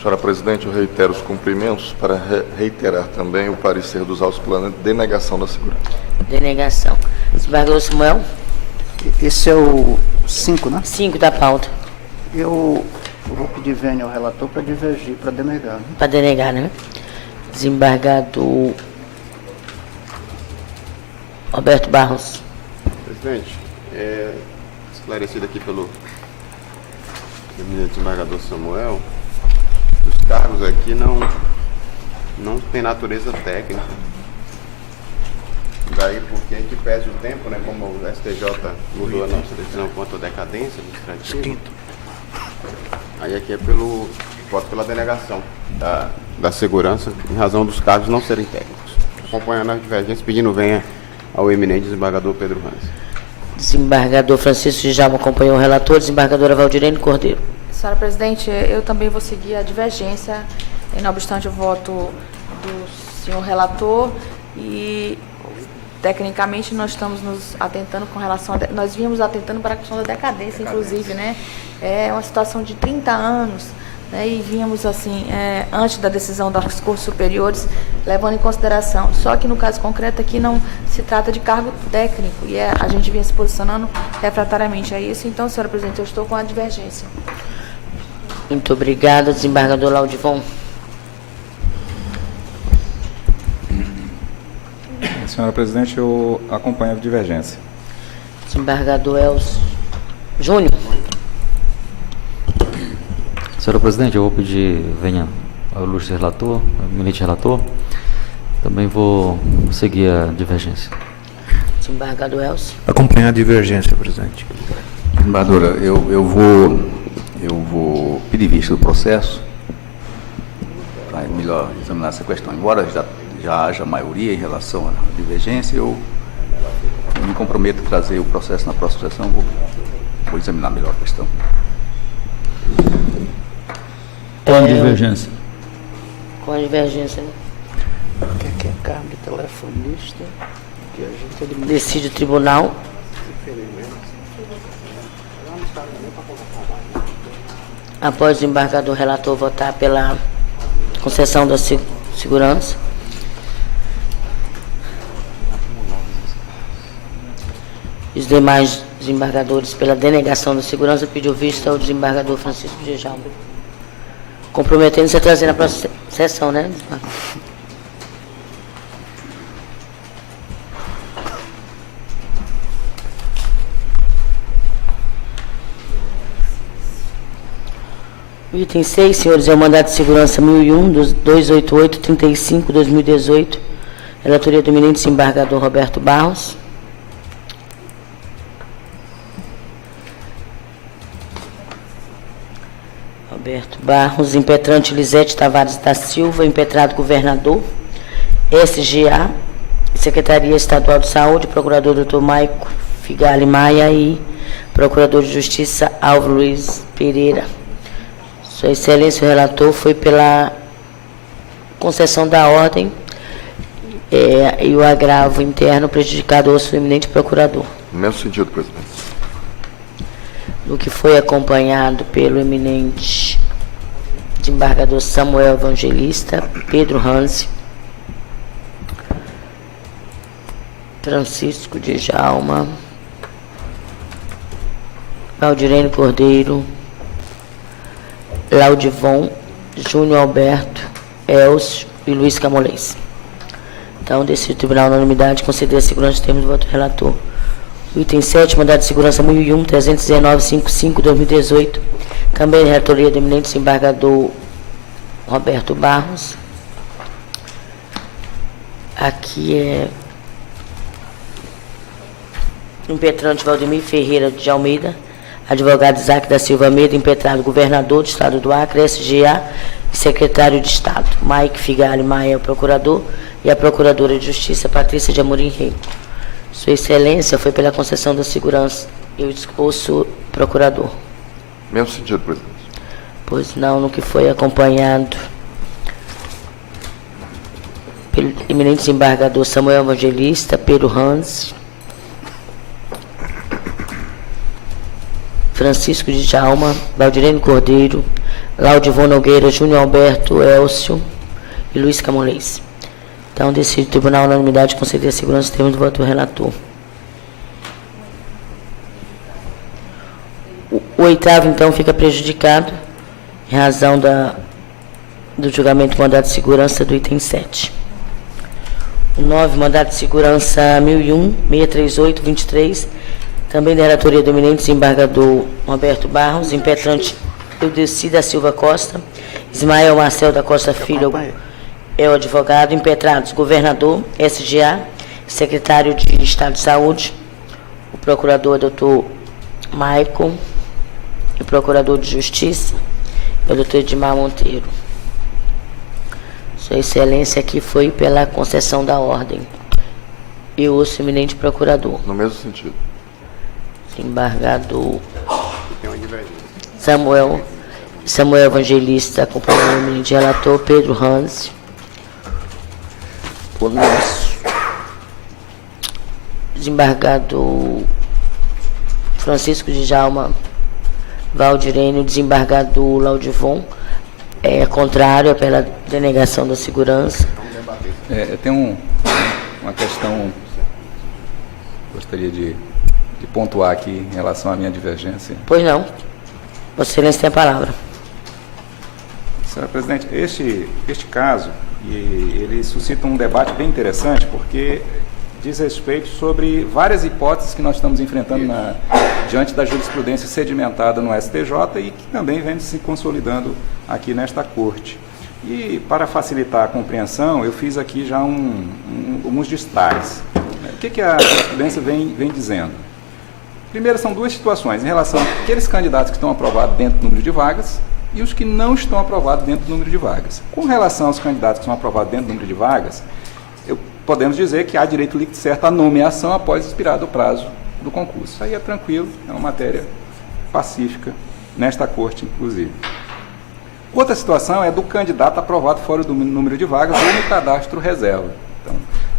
Senhora presidente, eu reitero os cumprimentos para reiterar também o parecer dos autos pela denegação da segurança. Denegação. Desembargador Samuel, Esse é o 5, né? 5 da pauta. Eu vou pedir vênia ao relator para divergir, para denegar. Né? Para denegar, né? Desembargador Roberto Barros. Presidente, esclarecido aqui pelo eminente desembargador Samuel, os cargos aqui não tem natureza técnica. Daí porque a gente pese o tempo, né, como o STJ mudou a nossa decisão quanto à decadência administrativa. Aí aqui é voto pela denegação da segurança, em razão dos cargos não serem técnicos. Acompanhando as divergências, pedindo venha ao eminente desembargador Pedro Hans. Desembargador Francisco Djalma acompanhou o relator. Desembargadora Valdirene Cordeiro. Senhora presidente, eu também vou seguir a divergência, não obstante o voto do senhor relator, e tecnicamente nós estamos nos atentando com relação nós vínhamos atentando para a questão da decadência, inclusive, né? É uma situação de 30 anos, né? E vínhamos assim, antes da decisão das Cortes Superiores, levando em consideração. Só que no caso concreto aqui não se trata de cargo técnico, e a gente vinha se posicionando refratariamente a isso. Então, senhora presidente, eu estou com a divergência. Muito obrigada. Desembargador Laudivon. Senhora presidente, eu acompanho a divergência. Desembargador Elcio Júnior. Senhora presidente, eu vou pedir venha ao ilustre relator, ao eminente relator. Também vou seguir a divergência. Desembargador Elcio. Acompanhar a divergência, presidente. Desembargadora, eu vou pedir vista do processo para melhor examinar essa questão. Embora já haja maioria em relação à divergência, eu me comprometo a trazer o processo na próxima sessão, vou examinar melhor a questão. Com a divergência. Com a divergência, né? O que é cargo de telefonista? Que a gente administrativa. Decide o tribunal. Após o desembargador relator votar pela concessão da segurança, os demais desembargadores pela denegação da segurança, pediu vista ao desembargador Francisco Djalma. Comprometendo-se a trazer na próxima sessão, né? O item 6, senhores, é o mandato de segurança 1001, 288-35-2018, relatoria do eminente desembargador Roberto Barros. Roberto Barros, impetrante Lisete Tavares da Silva, impetrado governador, SGA, Secretaria Estadual de Saúde, procurador Dr. Maico Figali Maia e procurador de Justiça Álvaro Luiz Pereira. Sua Excelência, o relator foi pela concessão da ordem e o agravo interno prejudicado ao seu eminente procurador. No mesmo sentido, presidente. No que foi acompanhado pelo eminente desembargador Samuel Evangelista, Pedro Hans, Francisco Djalma, Valdirene Cordeiro, Laudivon, Júnior Alberto, Elcio e Luiz Camolês. Então, decide o tribunal na unanimidade conceder a segurança de termos do voto do relator. O item 7, mandado de segurança 1001, 319-55-2018, também relatoria do eminente desembargador Roberto Barros. Aqui é impetrante Valdemir Ferreira de Almeida, advogado Isaac da Silva Almeida, impetrado governador do Estado do Acre, SGA, e secretário de Estado, Maico Figali Maia, procurador, e a procuradora de Justiça, Patrícia de Amorim Rei. Sua Excelência, foi pela concessão da segurança. Eu ouço procurador. Mesmo sentido, presidente. Pois não, no que foi acompanhado pelo eminente desembargador Samuel Evangelista, Pedro Hans, Francisco de Djalma, Valdirene Cordeiro, Laudivon Nogueira, Júnior Alberto, Elcio e Luiz Camolês. Então, decide o tribunal, na unanimidade, conceder a segurança em termos do voto do relator. O oitavo, então, fica prejudicado em razão do julgamento do mandado de segurança do item 7. O 9, mandado de segurança 1001-638-23, também da relatoria do eminente desembargador Roberto Barros, impetrante Eudeci da Silva Costa, Ismael Marcel da Costa Filho é o advogado, impetrados governador, SGA, secretário de Estado de Saúde, o procurador Dr. Maicon, e o procurador de Justiça, o Dr. Edmar Monteiro. Sua Excelência, aqui foi pela concessão da ordem. Eu ouço o eminente procurador. No mesmo sentido. Desembargador Samuel Evangelista, acompanhando o eminente relator Pedro Hans. O nosso desembargador Francisco de Djalma, Valdirene, o desembargador Laudivon, é contrário pela denegação da segurança. Eu tenho uma questão, gostaria de pontuar aqui em relação à minha divergência. Pois não. Vossa Excelência tem a palavra. Senhor presidente, este caso, ele suscita um debate bem interessante, porque diz respeito sobre várias hipóteses que nós estamos enfrentando diante da jurisprudência sedimentada no STJ e que também vem se consolidando aqui nesta Corte. E, para facilitar a compreensão, eu fiz aqui já alguns destaques. O que a jurisprudência vem dizendo? Primeiro, são duas situações em relação àqueles candidatos que estão aprovados dentro do número de vagas e os que não estão aprovados dentro do número de vagas. Com relação aos candidatos que são aprovados dentro do número de vagas, podemos dizer que há direito líquido certo à nomeação após expirado o prazo do concurso. Isso aí é tranquilo, é uma matéria pacífica nesta Corte, inclusive. Outra situação é do candidato aprovado fora do número de vagas ou no cadastro reserva. Então,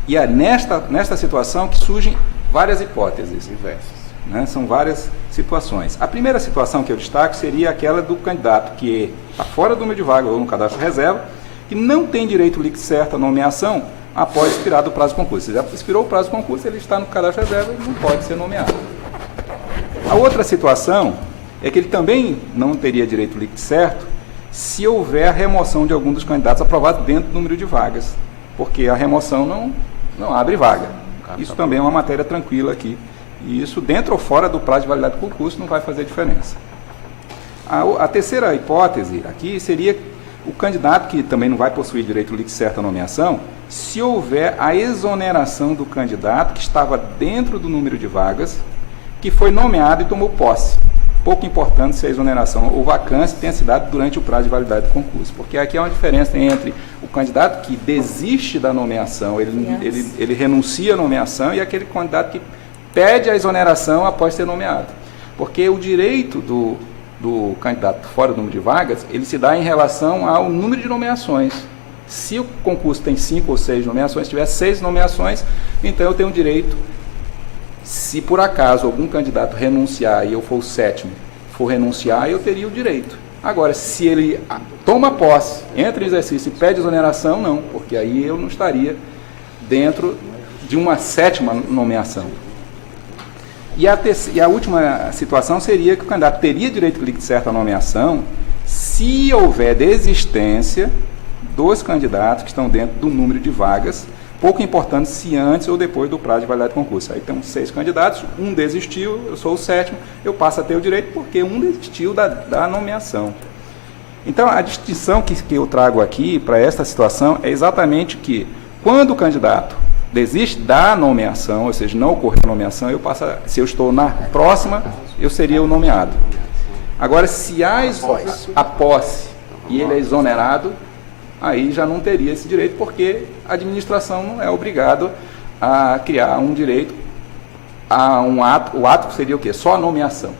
e é nesta situação que surgem várias hipóteses diversas. São várias situações. A primeira situação que eu destaco seria aquela do candidato que está fora do número de vagas ou no cadastro reserva, que não tem direito líquido certo à nomeação após expirado o prazo do concurso. Se já expirou o prazo do concurso, ele está no cadastro reserva e não pode ser nomeado. A outra situação é que ele também não teria direito líquido certo se houver a remoção de algum dos candidatos aprovados dentro do número de vagas, porque a remoção não abre vaga. Isso também é uma matéria tranquila aqui. E isso, dentro ou fora do prazo de validade do concurso, não vai fazer diferença. A terceira hipótese aqui seria o candidato que também não vai possuir direito líquido certo à nomeação, se houver a exoneração do candidato que estava dentro do número de vagas, que foi nomeado e tomou posse. Pouco importante se a exoneração ou vacância tenha se dado durante o prazo de validade do concurso, porque aqui há uma diferença entre o candidato que desiste da nomeação, ele renuncia à nomeação, e aquele candidato que pede a exoneração após ser nomeado. Porque o direito do candidato fora do número de vagas, ele se dá em relação ao número de nomeações. Se o concurso tem 5 ou 6 nomeações, se tiver 6 nomeações, então eu tenho direito, se por acaso algum candidato renunciar e eu for o 7º, for renunciar, eu teria o direito. Agora, se ele toma posse, entra em exercício e pede exoneração, não, porque aí eu não estaria dentro de uma 7ª nomeação. E a última situação seria que o candidato teria direito líquido certo à nomeação se houver desistência dos candidatos que estão dentro do número de vagas, pouco importante se antes ou depois do prazo de validade do concurso. Aí tem 6 candidatos, um desistiu, eu sou o 7º, eu passo a ter o direito porque um desistiu da nomeação. Então, a distinção que eu trago aqui para esta situação é exatamente que, quando o candidato desiste da nomeação, ou seja, não ocorreu a nomeação, se eu estou na próxima, eu seria o nomeado. Agora, se há a posse e ele é exonerado, aí já não teria esse direito, porque a administração não é obrigada a criar um direito a um ato. O ato seria o quê? Só a nomeação.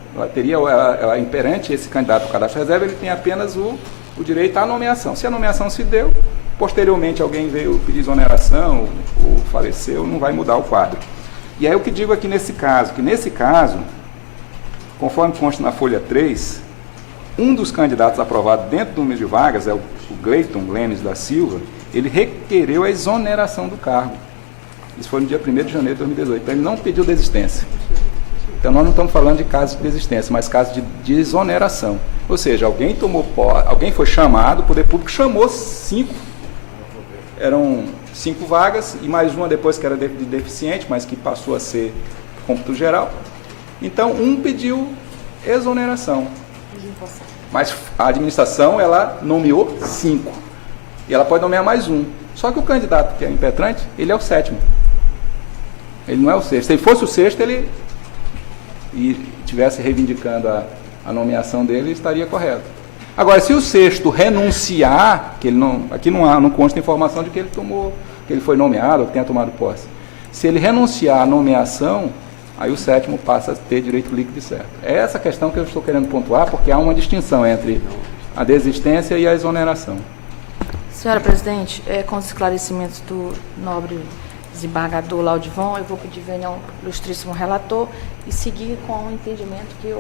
Ela imperante esse candidato ao cadastro reserva, ele tem apenas o direito à nomeação. Se a nomeação se deu, posteriormente alguém veio pedir exoneração ou faleceu, não vai mudar o quadro. E aí o que digo aqui nesse caso, conforme consta na folha 3, um dos candidatos aprovados dentro do número de vagas, é o Gleiton Lemes da Silva, ele requereu a exoneração do cargo. Isso foi no dia 1º de janeiro de 2018, então ele não pediu desistência. Então nós não estamos falando de casos de desistência, mas casos de exoneração. Ou seja, alguém foi chamado, o poder público chamou 5, eram 5 vagas, e mais uma depois que era de deficiente, mas que passou a ser cômputo geral. Então, um pediu exoneração. Mas a administração, ela nomeou 5. E ela pode nomear mais um. Só que o candidato que é impetrante, ele é o 7º. Ele não é o 6º. Se ele fosse o 6º, ele estivesse reivindicando a nomeação dele, estaria correto. Agora, se o 6º renunciar, que ele não, aqui não consta informação de que ele foi nomeado ou que tenha tomado posse. Se ele renunciar à nomeação, aí o 7º passa a ter direito líquido e certo. É essa questão que eu estou querendo pontuar, porque há uma distinção entre a desistência e a exoneração. Senhora presidente, com os esclarecimentos do nobre desembargador Laudivon, eu vou pedir venha ao ilustríssimo relator e seguir com o entendimento que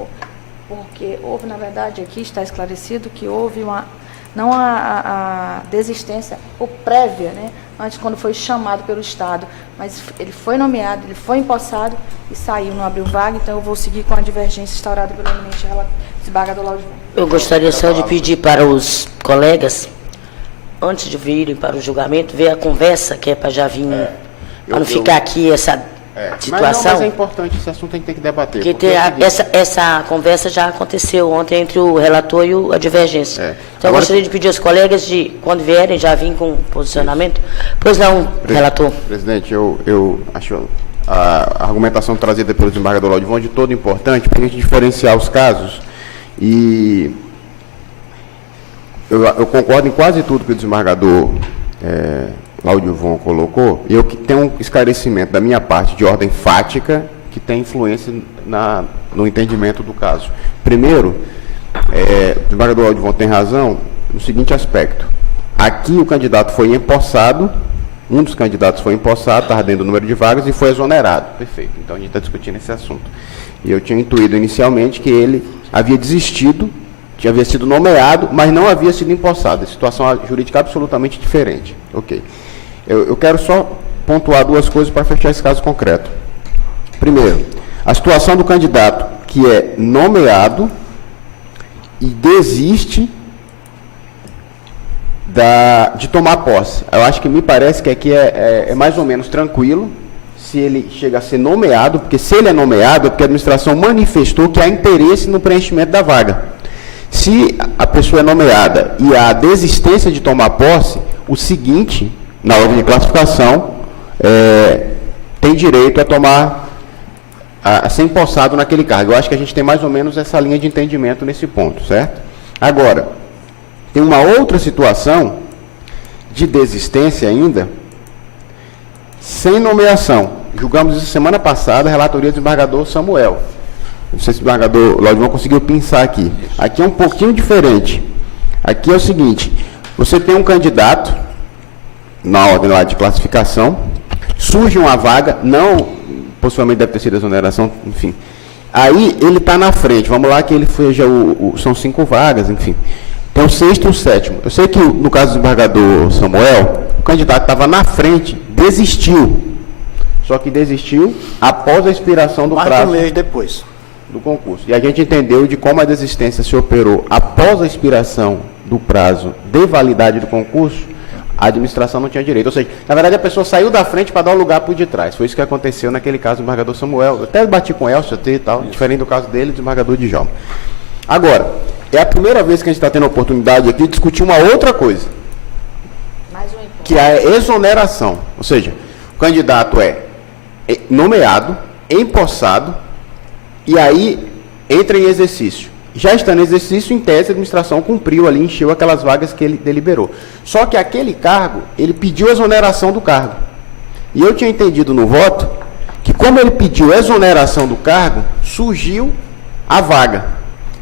porque houve, na verdade, aqui está esclarecido que houve não a desistência ou prévia, né, antes quando foi chamado pelo Estado, mas ele foi nomeado, ele foi empossado e saiu, não abriu vaga, então eu vou seguir com a divergência instaurada pelo eminente desembargador Laudivon. Eu gostaria só de pedir para os colegas, antes de virem para o julgamento, ver a conversa, que é para já vir, para não ficar aqui essa situação. Mas é importante, esse assunto a gente tem que debater. Porque essa conversa já aconteceu ontem entre o relator e a divergência. Então, eu gostaria de pedir aos colegas de, quando vierem, já vir com posicionamento. Pois não, relator. Presidente, eu acho a argumentação trazida pelo desembargador Laudivon de todo importante para a gente diferenciar os casos. E eu concordo em quase tudo que o desembargador Laudivon colocou, e eu que tenho um esclarecimento da minha parte de ordem fática que tem influência no entendimento do caso. Primeiro, o desembargador Laudivon tem razão no seguinte aspecto. Aqui o candidato foi empossado, um dos candidatos foi empossado, estava dentro do número de vagas e foi exonerado. Perfeito, então a gente está discutindo esse assunto. E eu tinha intuído inicialmente que ele havia desistido, havia sido nomeado, mas não havia sido empossado. Situação jurídica absolutamente diferente. Ok. Eu quero só pontuar duas coisas para fechar esse caso concreto. Primeiro, a situação do candidato que é nomeado e desiste de tomar posse. Eu acho que me parece que aqui é mais ou menos tranquilo se ele chega a ser nomeado, porque se ele é nomeado é porque a administração manifestou que há interesse no preenchimento da vaga. Se a pessoa é nomeada e há desistência de tomar posse, o seguinte, na ordem de classificação, tem direito a ser empossado naquele cargo. Eu acho que a gente tem mais ou menos essa linha de entendimento nesse ponto, certo? Agora, tem uma outra situação de desistência ainda, sem nomeação. Julgamos isso semana passada, a relatoria do desembargador Samuel. Não sei se o desembargador Laudivon conseguiu pensar aqui. Aqui é um pouquinho diferente. Aqui é o seguinte, você tem um candidato, na ordem lá de classificação, surge uma vaga, possivelmente deve ter sido exoneração, enfim. Aí ele está na frente, vamos lá que ele seja são 5 vagas, enfim. Tem o 6º e o 7º. Eu sei que no caso do desembargador Samuel, o candidato estava na frente, desistiu. Só que desistiu após a expiração do prazo. Mais de um mês depois do concurso. E a gente entendeu de como a desistência se operou após a expiração do prazo de validade do concurso, a administração não tinha direito. Ou seja, na verdade a pessoa saiu da frente para dar o lugar para o de trás. Foi isso que aconteceu naquele caso do desembargador Samuel. Eu até bati com o Elcio e tal, diferente do caso dele, do desembargador Djalma. Agora, é a primeira vez que a gente está tendo a oportunidade aqui de discutir uma outra coisa, que é a exoneração. Ou seja, o candidato é nomeado, empossado, e aí entra em exercício. Já estando em exercício, em tese, a administração cumpriu ali, encheu aquelas vagas que ele deliberou. Só que aquele cargo, ele pediu exoneração do cargo. E eu tinha entendido no voto que, como ele pediu exoneração do cargo, surgiu a vaga.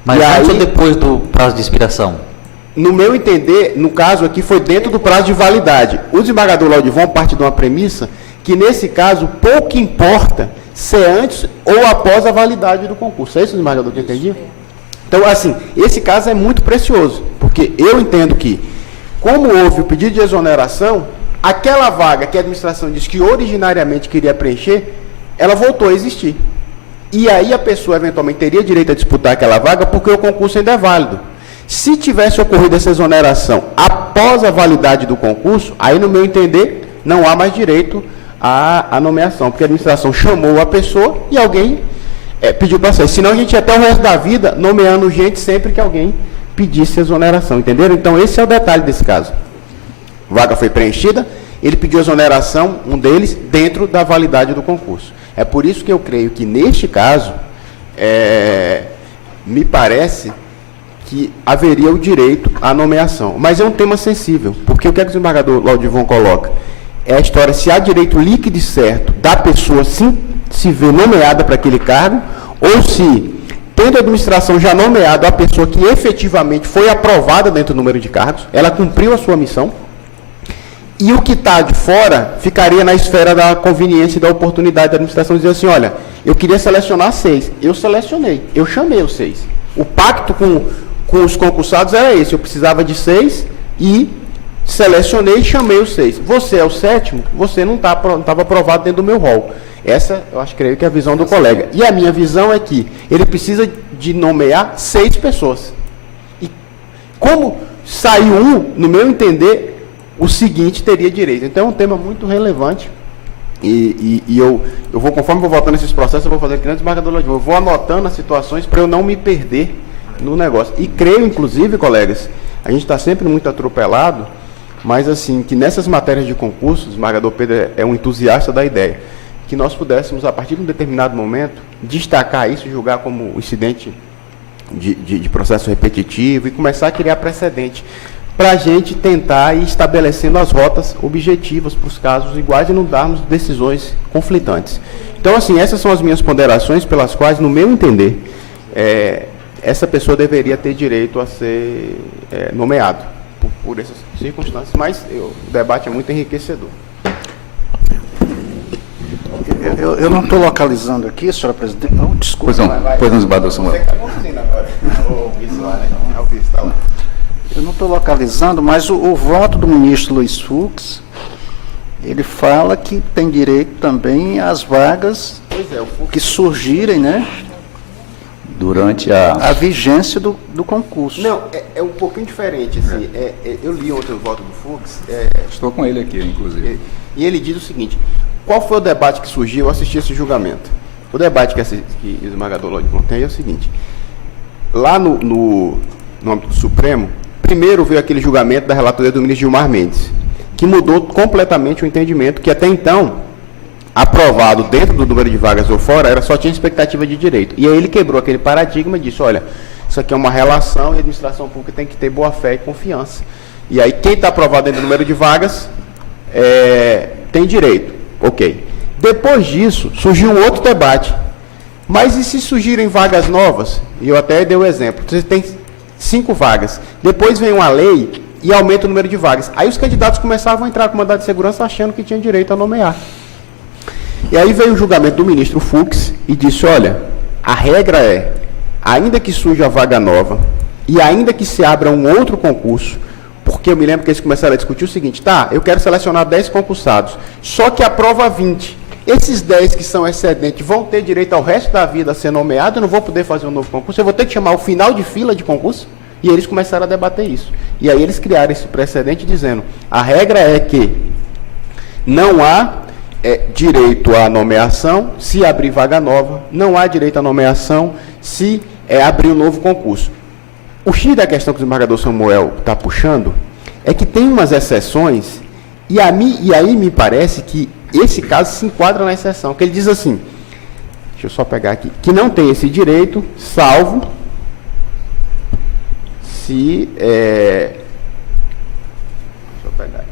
Mas antes ou depois do prazo de expiração? no meu entender, no caso aqui, foi dentro do prazo de validade. O desembargador Laudivon parte de uma premissa que, nesse caso, pouco importa se é antes ou após a validade do concurso. É isso, desembargador, que eu entendi? Então, assim, esse caso é muito precioso, porque eu entendo que, como houve o pedido de exoneração, aquela vaga que a administração disse que originariamente queria preencher, ela voltou a existir. E aí a pessoa, eventualmente, teria direito a disputar aquela vaga porque o concurso ainda é válido. Se tivesse ocorrido essa exoneração após a validade do concurso, aí, no meu entender, não há mais direito à nomeação, porque a administração chamou a pessoa e alguém pediu para sair. Senão a gente ia até o resto da vida nomeando gente sempre que alguém pedisse exoneração, entenderam? Então esse é o detalhe desse caso. A vaga foi preenchida, ele pediu exoneração, um deles, dentro da validade do concurso. É por isso que eu creio que, neste caso, me parece que haveria o direito à nomeação. Mas é um tema sensível, porque o que o desembargador Laudivon coloca? É a história se há direito líquido e certo da pessoa se ver nomeada para aquele cargo, ou se, tendo a administração já nomeado a pessoa que efetivamente foi aprovada dentro do número de cargos, ela cumpriu a sua missão, e o que está de fora ficaria na esfera da conveniência e da oportunidade da administração dizer assim, olha, eu queria selecionar 6, eu selecionei, eu chamei os 6. O pacto com os concursados era esse, eu precisava de 6 e selecionei e chamei os 6. Você é o 7º, você não estava aprovado dentro do meu rol. Essa, eu acho, creio que é a visão do colega. E a minha visão é que ele precisa de nomear 6 pessoas. E como saiu um, no meu entender, o seguinte teria direito. Então é um tema muito relevante. E eu vou, conforme eu vou voltando nesses processos, eu vou fazer que nem desembargador Laudivon, eu vou anotando as situações para eu não me perder no negócio. E creio, inclusive, colegas, a gente está sempre muito atropelado, mas assim, que nessas matérias de concurso, o desembargador Pedro é um entusiasta da ideia, que nós pudéssemos, a partir de um determinado momento, destacar isso, julgar como incidente de processo repetitivo e começar a criar precedente, para a gente tentar ir estabelecendo as rotas objetivas para os casos iguais e não darmos decisões conflitantes. Então, assim, essas são as minhas ponderações pelas quais, no meu entender, essa pessoa deveria ter direito a ser nomeado por essas circunstâncias, mas o debate é muito enriquecedor. Eu não estou localizando aqui, senhora presidente. Não, desculpa. Pois não, desembargador Samuel. Você está conduzindo agora. O vice lá, né? É o vice, está lá. Eu não estou localizando, mas o voto do ministro Luiz Fux, ele fala que tem direito também às vagas que surgirem, né? Durante a vigência do concurso. Não, é um pouquinho diferente. Assim, eu li ontem o voto do Fux. Estou com ele aqui, inclusive. E ele diz o seguinte: qual foi o debate que surgiu? Eu assisti esse julgamento. O debate que o desembargador Laudivon tem é o seguinte: lá no âmbito do Supremo, primeiro veio aquele julgamento da relatoria do ministro Gilmar Mendes, que mudou completamente o entendimento que até então, aprovado dentro do número de vagas ou fora, só tinha expectativa de direito. E aí ele quebrou aquele paradigma e disse, olha, isso aqui é uma relação e a administração pública tem que ter boa fé e confiança. E aí quem está aprovado dentro do número de vagas tem direito. Ok. Depois disso, surgiu um outro debate. Mas e se surgirem vagas novas? E eu até dei o exemplo. Você tem 5 vagas. Depois vem uma lei e aumenta o número de vagas. Aí os candidatos começavam a entrar com mandado de segurança achando que tinha direito a nomear. E aí veio o julgamento do ministro Fux e disse, olha, a regra é, ainda que surja a vaga nova e ainda que se abra um outro concurso, porque eu me lembro que eles começaram a discutir o seguinte, tá, eu quero selecionar 10 concursados, só que aprova 20. Esses 10 que são excedentes vão ter direito ao resto da vida a ser nomeado, eu não vou poder fazer um novo concurso, eu vou ter que chamar o final de fila de concurso? E eles começaram a debater isso. E aí eles criaram esse precedente dizendo, a regra é que não há direito à nomeação se abrir vaga nova, não há direito à nomeação se abrir um novo concurso. O X da questão que o desembargador Samuel está puxando é que tem umas exceções, e aí me parece que esse caso se enquadra na exceção, que ele diz assim, deixa eu só pegar aqui, que não tem esse direito, salvo se... deixa eu pegar aqui...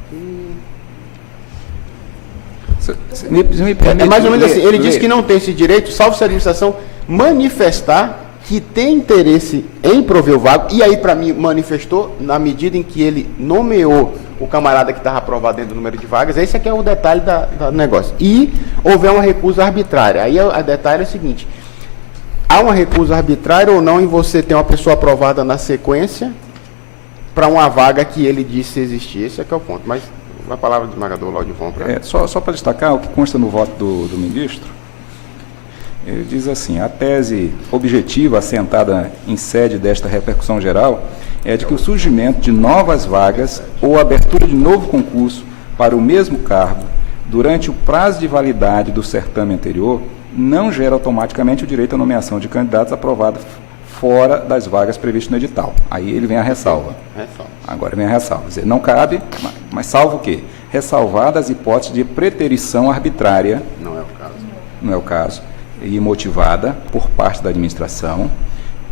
Me permite, mais ou menos assim, ele diz que não tem esse direito, salvo se a administração manifestar que tem interesse em prover o vago, e aí para mim manifestou na medida em que ele nomeou o camarada que estava aprovado dentro do número de vagas. Esse aqui é o detalhe do negócio. E houver uma recusa arbitrária. Aí o detalhe é o seguinte: há uma recusa arbitrária ou não em você ter uma pessoa aprovada na sequência para uma vaga que ele disse existir? Esse aqui é o ponto. Mas a palavra do desembargador Laudivon. Só para destacar o que consta no voto do ministro. Ele diz assim: a tese objetiva assentada em sede desta repercussão geral é de que o surgimento de novas vagas ou abertura de novo concurso para o mesmo cargo durante o prazo de validade do certame anterior não gera automaticamente o direito à nomeação de candidatos aprovados fora das vagas previstas no edital. Aí ele vem a ressalva. Agora vem a ressalva. Quer dizer, não cabe, mas salvo o quê? Ressalvadas as hipóteses de preterição arbitrária. Não é o caso. Não é o caso. E motivada por parte da administração,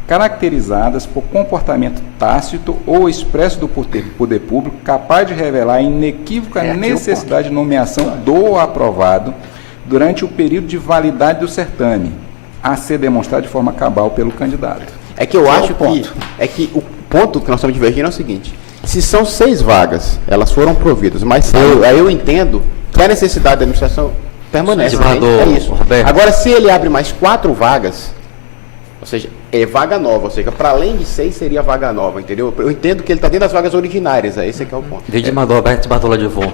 caracterizadas por comportamento tácito ou expresso do poder público capaz de revelar a inequívoca necessidade de nomeação do aprovado durante o período de validade do certame, a ser demonstrado de forma cabal pelo candidato. É que eu acho que o ponto que nós estamos divergindo é o seguinte: se são 6 vagas, elas foram providas, mas aí eu entendo que a necessidade da administração permanece. É isso. Roberto. Agora, se ele abre mais 4 vagas, ou seja, é vaga nova, ou seja, para além de 6 seria vaga nova, entendeu? Eu entendo que ele está dentro das vagas originárias, esse aqui é o ponto. Desembargador Roberto Bartolodivon,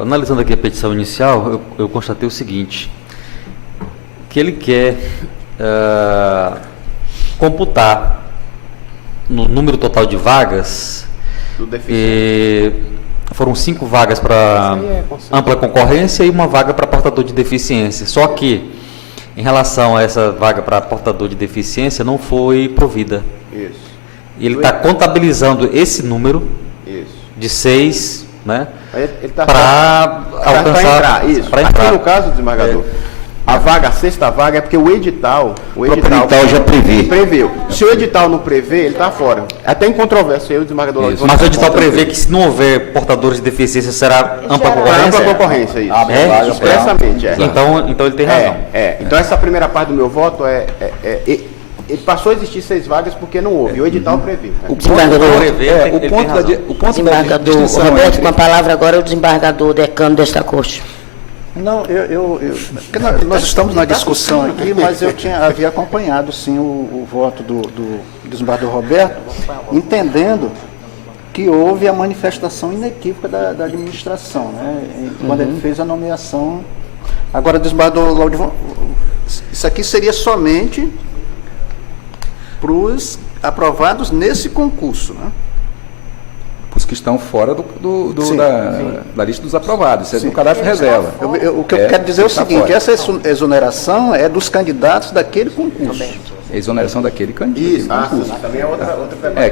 analisando aqui a petição inicial, eu constatei o seguinte: que ele quer computar no número total de vagas, foram 5 vagas para ampla concorrência e uma vaga para portador de deficiência. Só que, em relação a essa vaga para portador de deficiência, não foi provida. Isso. E ele está contabilizando esse número de 6, né, para alcançar... Para entrar. Aqui no caso, desembargador, a vaga, a 6ª vaga, é porque o edital já preveu. Se o edital não prevê, ele está fora. Até em controvérsia, eu, desembargador. Mas o edital prevê que, se não houver portadores de deficiência, será ampla concorrência? Ampla concorrência, isso. Expressamente, Então ele tem razão. Então essa primeira parte do meu voto ele passou a existir 6 vagas porque não houve. O edital prevê. O desembargador Roberto, com a palavra agora, o desembargador decano desta corte. Não, nós estamos na discussão aqui, mas eu havia acompanhado, sim, o voto do desembargador Roberto, entendendo que houve a manifestação inequívoca da administração, né, quando ele fez a nomeação. Agora, desembargador Laudivon, isso aqui seria somente para os aprovados nesse concurso, né? Os que estão fora da lista dos aprovados, isso é do cadastro reserva. O que eu quero dizer é o seguinte: essa exoneração é dos candidatos daquele concurso. Exoneração daquele candidato. Isso, também é outra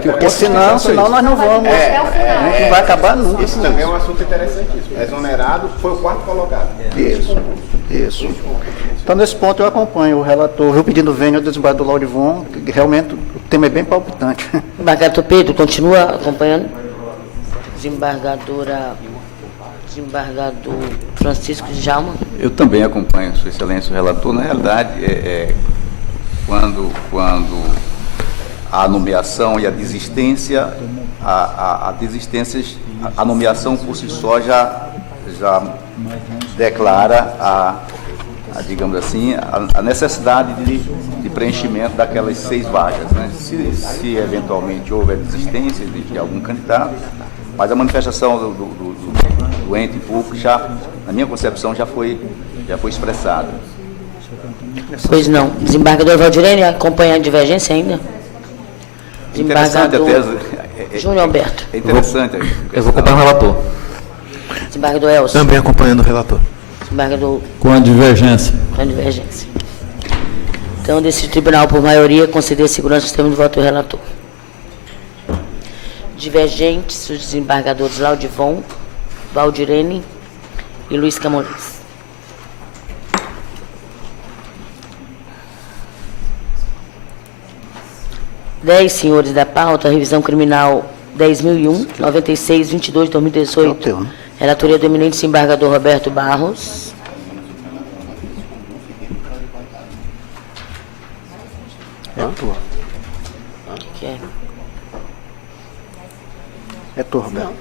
porque senão nós não vamos. A gente não vai acabar nunca. Isso também é um assunto interessantíssimo. Exonerado foi o 4º colocado. Isso. Então, nesse ponto, eu acompanho o relator. Eu pedindo venha ao desembargador Laudivon, que realmente o tema é bem palpitante. Desembargador Pedro, continua acompanhando. Desembargador Francisco Djalma. Eu também acompanho, Sua Excelência, o relator. Na realidade, quando a nomeação e a desistência, a nomeação por si só já declara digamos assim, a necessidade de preenchimento daquelas 6 vagas, né? Se eventualmente houver desistência de algum candidato, mas a manifestação do ente público já, na minha concepção, já foi expressada. Pois não. Desembargador Valdirene, acompanha a divergência ainda? Interessante a tese. Júnior Alberto. É interessante. Eu vou acompanhar o relator. Desembargador Elcio. Também acompanhando o relator. Desembargador. Com a divergência. Com a divergência. Então, desse tribunal, por maioria, conceder segurança ao sistema de voto do relator. Divergentes, os desembargadores Laudivon, Valdirene e Luiz Camões. Dez senhores da pauta, revisão criminal 10.001, 96, 22 de 2018. Relatoria do eminente desembargador Roberto Barros. relator. Que é? É tu, Roberto.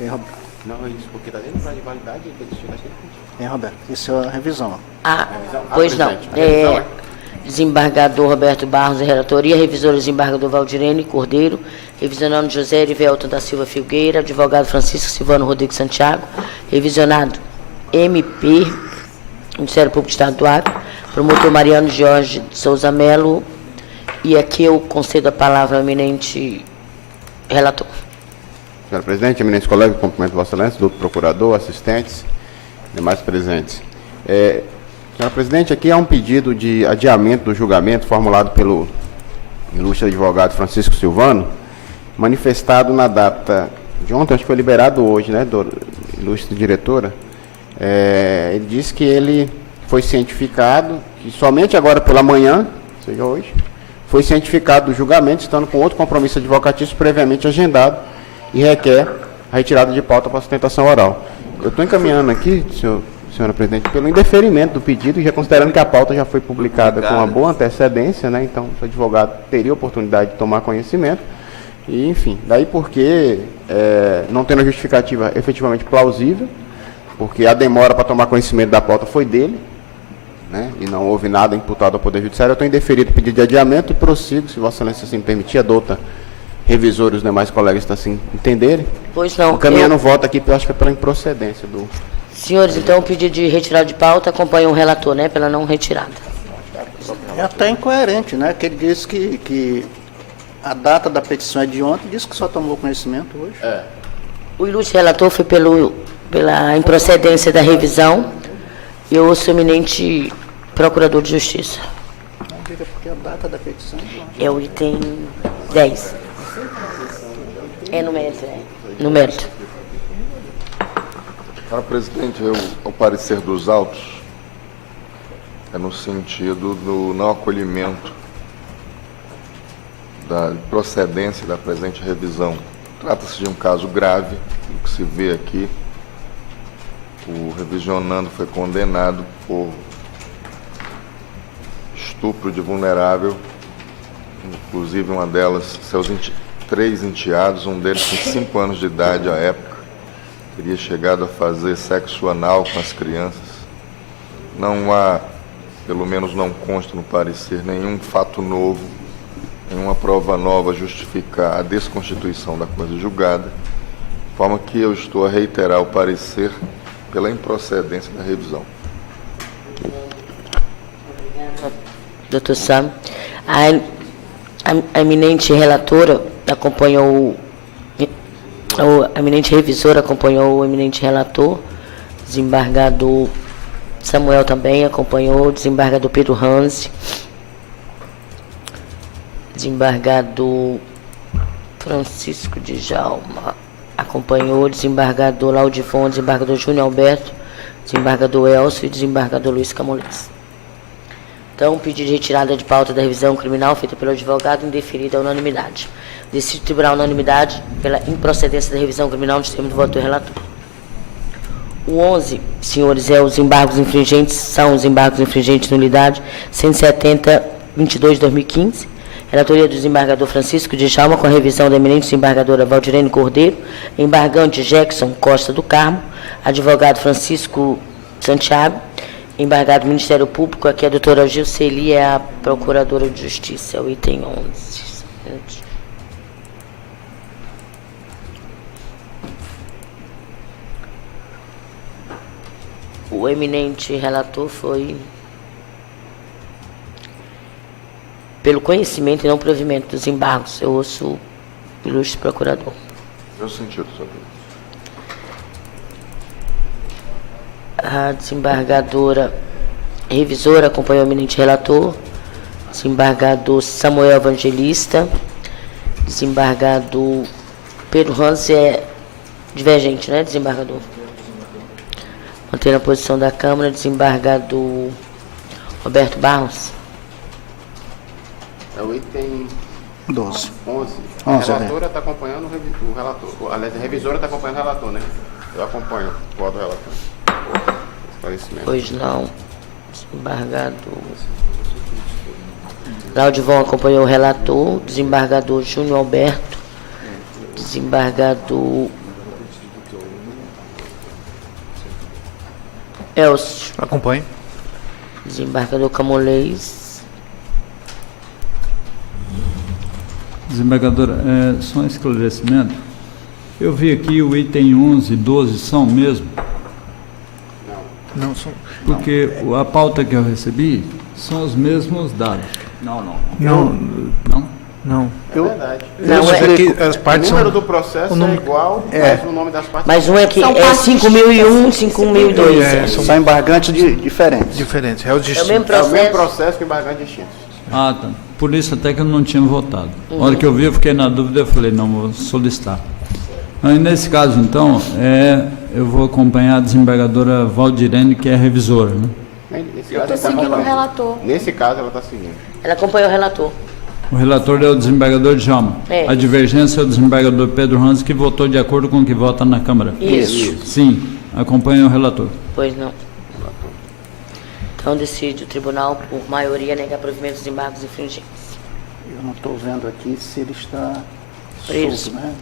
É, Roberto. Não, é isso, porque está dentro do prazo de validade e tem que chegar sempre. É, Roberto. Isso é a revisão. Ah, pois não. Desembargador Roberto Barros, relatoria, revisor desembargador Valdirene Cordeiro, revisionando José Erivelton da Silva Filgueira, advogado Francisco Silvano Rodrigues Santiago, revisionado MP, Ministério Público do Estado do Acre, promotor Mariano Jorge de Souza Melo, e aqui eu concedo a palavra ao eminente relator. Senhora Presidente, eminentes colegas, cumprimento Vossa Excelência, doutor procurador, assistentes, demais presentes. Senhora Presidente, aqui há um pedido de adiamento do julgamento formulado pelo ilustre advogado Francisco Silvano, manifestado na data de ontem, acho que foi liberado hoje, né, do ilustre diretora. Ele disse que ele foi cientificado, que somente agora pela manhã, ou seja, hoje, foi cientificado do julgamento, estando com outro compromisso advocatício previamente agendado e requer a retirada de pauta para sustentação oral. Eu estou encaminhando aqui, senhora Presidente, pelo indeferimento do pedido, e já considerando que a pauta já foi publicada com uma boa antecedência, né, então o advogado teria oportunidade de tomar conhecimento, e enfim, daí porque, não tendo a justificativa efetivamente plausível, porque a demora para tomar conhecimento da pauta foi dele, né, e não houve nada imputado ao Poder Judiciário, eu estou indeferido o pedido de adiamento e prossigo, se Vossa Excelência assim permitir, adota revisor e os demais colegas assim entenderem. Pois não. Encaminhando o voto aqui, eu acho que é pela improcedência do... Senhores, então o pedido de retirada de pauta acompanha o relator, né, pela não retirada. É até incoerente, né? Que ele disse que a data da petição é de ontem, disse que só tomou conhecimento hoje. O ilustre relator foi pela improcedência da revisão. Eu sou eminente procurador de justiça. Não diga porque a data da petição é de ontem. É o item 10. É no mérito, no mérito. Senhora Presidente, o parecer dos autos é no sentido do não acolhimento da procedência da presente revisão. Trata-se de um caso grave, o que se vê aqui. O revisionando foi condenado por estupro de vulnerável, inclusive uma delas, seus 3 enteados, um deles com 5 anos de idade à época, teria chegado a fazer sexo anal com as crianças. Não há, pelo menos não consta no parecer, nenhum fato novo, nenhuma prova nova a justificar a desconstituição da coisa julgada, de forma que eu estou a reiterar o parecer pela improcedência da revisão. Doutor Sam, a eminente relatora acompanhou, a eminente revisora acompanhou o eminente relator, desembargador Samuel também acompanhou, desembargador Pedro Hansi, desembargador Francisco de Jalma acompanhou, desembargador Laudivon, desembargador Júnior Alberto, desembargador Elcio e desembargador Luiz Camões. Então, pedido de retirada de pauta da revisão criminal feita pelo advogado indeferida à unanimidade. Decide o tribunal unanimidade pela improcedência da revisão criminal no termo do voto do relator. O 11, senhores, os embargos infringentes, são os embargos infringentes de nulidade 170-22-2015. Relatoria do desembargador Francisco de Jalma com a revisão da eminente desembargadora Valdirene Cordeiro, embargante Jackson Costa do Carmo, advogado Francisco Santiago, embargado do Ministério Público, aqui a doutora Gilceli é a procuradora de justiça, é o item 11. O eminente relator foi pelo conhecimento e não provimento dos embargos. Eu ouço o ilustre procurador. Meu sentido, senhor. A desembargadora revisora acompanhou o eminente relator, desembargador Samuel Evangelista, desembargador Pedro Hans é divergente, né, desembargador? Mantendo a posição da Câmara, desembargador Roberto Barros. É o item 12. 11. 11, A relatora está acompanhando o relator. Aliás, a revisora está acompanhando o relator, né? Eu acompanho o voto do relator. Esclarecimento. Pois não. Desembargador. Laudivon acompanhou o relator, desembargador Júnior Alberto, desembargador Elcio. Acompanhe. Desembargador Camolês. Desembargadora, só um esclarecimento. Eu vi aqui o item 11 e 12 são mesmo? Não, são... Porque a pauta que eu recebi são os mesmos dados. Não. É verdade. Não, as partes O número são... do processo o número- é igual, mas o nome das partes Mas um é que São é partes 5.001, 5.002. São embargantes diferentes. diferentes. É o mesmo é o mesmo processo. processo que embargante distintos. Ah, tá. Por isso até que eu não tinha votado. Na hora que eu vi, eu fiquei na dúvida, eu falei, não, vou solicitar. Aí, nesse caso, então, eu vou acompanhar a desembargadora Valdirene, que é revisora, né? Nesse Eu caso, estou ela tá seguindo o acompanhando. relator. Nesse caso, ela está seguindo. Ela acompanhou o relator. O relator é o desembargador Djalma. É. A divergência é o desembargador Pedro Hans, que votou de acordo com o que vota na Câmara. Isso. Sim, acompanha o relator. Pois não. Então decide o tribunal, por maioria, negar provimento dos embargos infringentes. Eu não estou vendo aqui se ele está Preso. solto, né?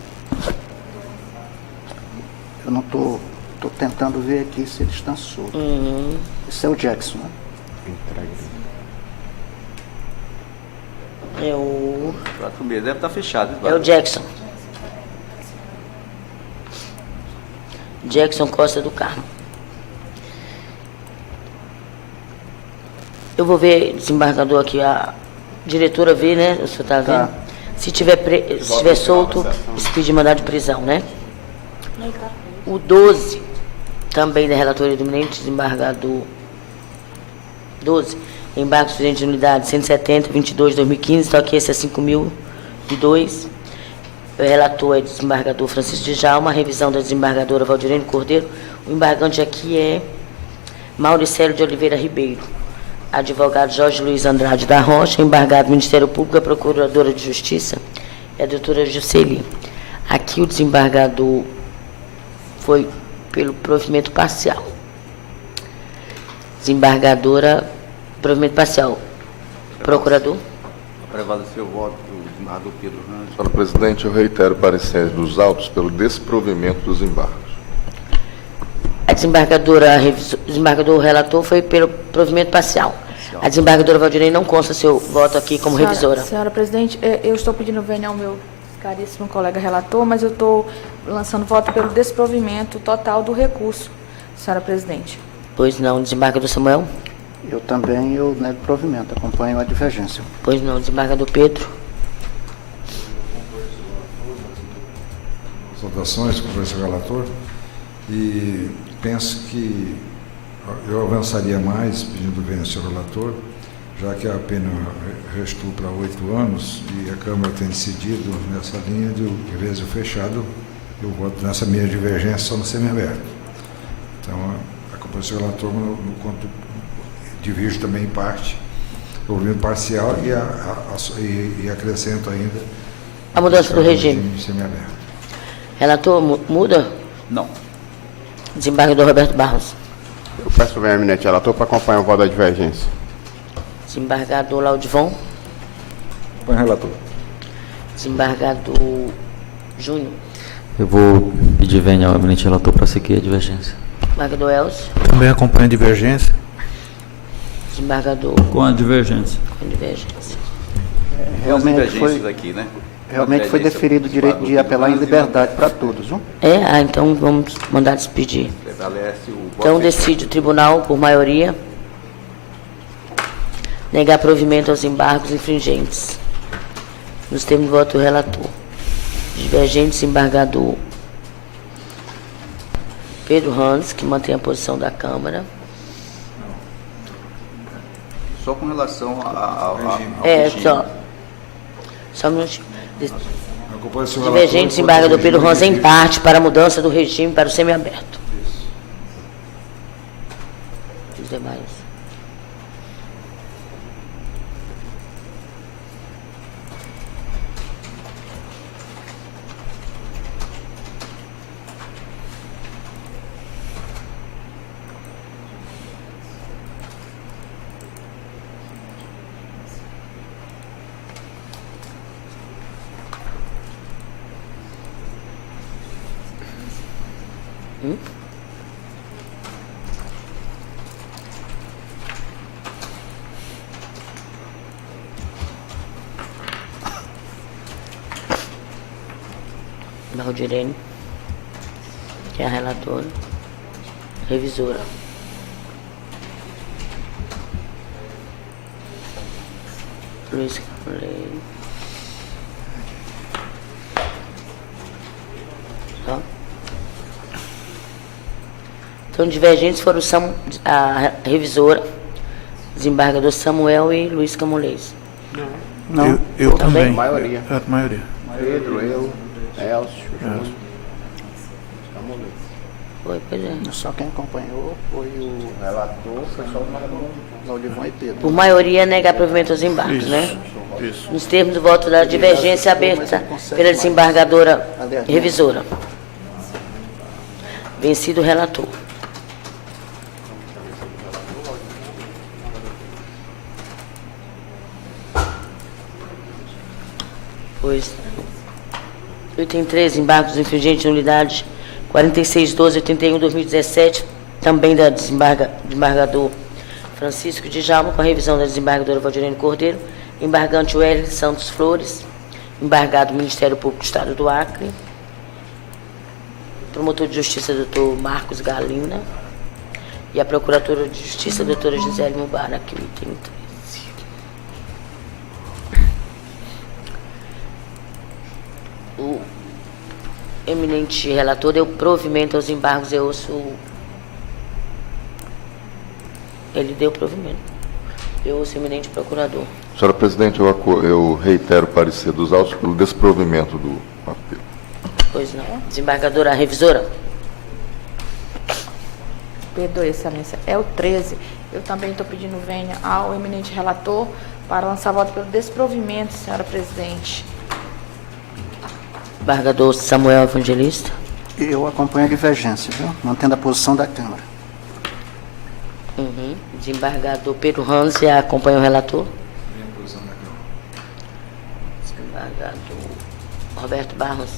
Eu não estou tentando ver aqui se ele está solto. Esse é o Jackson, né? É o 4 meses deve estar fechado. É o Jackson. Jackson Costa do Carmo. Eu vou ver, desembargador, aqui, a diretora vê, né? O senhor está vendo? Se tiver solto, se pedir mandado de prisão, né? O 12, também da relatoria do eminente desembargador 12, embargo suficiente de unidade 170, 22, 2015, então aqui esse é 5.002. O relator é o desembargador Francisco Djalma, a revisão da desembargadora Valdirene Cordeiro. O embargante aqui é Mauricélio de Oliveira Ribeiro. Advogado Jorge Luiz Andrade da Rocha, embargado Ministério Público, a Procuradora de Justiça e a doutora Jusceli. Aqui o desembargador foi pelo provimento parcial. Desembargadora, provimento parcial. Procurador? Prevaleceu o voto do desembargador Pedro Ramos. Senhor presidente, eu reitero o parecer dos autos pelo desprovimento dos embargos. A desembargadora, o desembargador relator foi pelo provimento parcial. A desembargadora Valdirene não consta seu voto aqui como revisora. Senhora presidente, eu estou pedindo vênia ao meu caríssimo colega relator, mas eu estou lançando voto pelo desprovimento total do recurso, senhora presidente. Pois não, desembargador Samuel? Eu também, eu nego provimento, acompanho a divergência. Pois não, desembargador Pedro? Saudações, professor relator. E penso que eu avançaria mais, pedindo vênia ao relator, já que a pena restou para 8 anos e a Câmara tem decidido nessa linha de vez fechado, eu voto nessa minha divergência só no semiaberto. Então, a composição do relator, no quanto divido também em parte, o movimento parcial e acrescento ainda A mudança do regime. Semiaberto. Relator, muda? Não. Desembargador Roberto Barros. Eu peço ao eminente relator para acompanhar o voto da divergência. Desembargador Laudivon. Põe o relator. Desembargador Júnior. Eu vou pedir vênia ao eminente relator para seguir a divergência. Desembargador Elcio. Também acompanha a divergência. Desembargador Com a divergência. com divergência. Realmente foi deferido o direito de apelar em liberdade para todos, viu? Então vamos mandar despedir. Prevalece o voto. Então decide o tribunal, por maioria, negar provimento aos embargos infringentes. Nos termos do voto do relator. Divergente, desembargador Pedro Hans, que mantém a posição da Câmara. Só com relação ao regime. Só um minutinho. Acompanha-se o Divergente, relator, desembargador quanto Pedro regime Hans, em dividido. parte, para a mudança do regime para o semiaberto. Os demais. Valdirene, que é a relatora, revisora. Luiz Camolês. Então, divergentes foram a revisora, desembargador Samuel e Luiz Camolês. Não. Eu também. A maioria. A maioria. Pedro, eu, Elcio, Júnior. Foi, pois é. Só quem acompanhou foi o relator, foi só o Laudivon e Pedro. Por maioria, negar provimento aos embargos, né? Isso. Nos termos do voto da divergência aberta pela desembargadora revisora. Vencido o relator. Pois. Item 13, embargos infringentes de unidade 46.12.81/2017, também da desembargador Francisco Djalma, com a revisão da desembargadora Valdirene Cordeiro, embargante Wellington Santos Flores, embargado Ministério Público do Estado do Acre, promotor de justiça doutor Marcos Galina e a procuradora de justiça doutora Gisele Mubarak, item 13. O eminente relator deu provimento aos embargos. Ele deu provimento. Eu ouço o eminente procurador. Senhora presidente, eu reitero o parecer dos autos pelo desprovimento do apelo. Pois não. Desembargadora revisora. Perdoe, excelência. É o 13. Eu também estou pedindo venha ao eminente relator para lançar voto pelo desprovimento, senhora presidente. Desembargador Samuel Evangelista. Eu acompanho a divergência, viu? Mantendo a posição da Câmara. Desembargador Pedro Hans acompanha o relator. Desembargador Roberto Barros.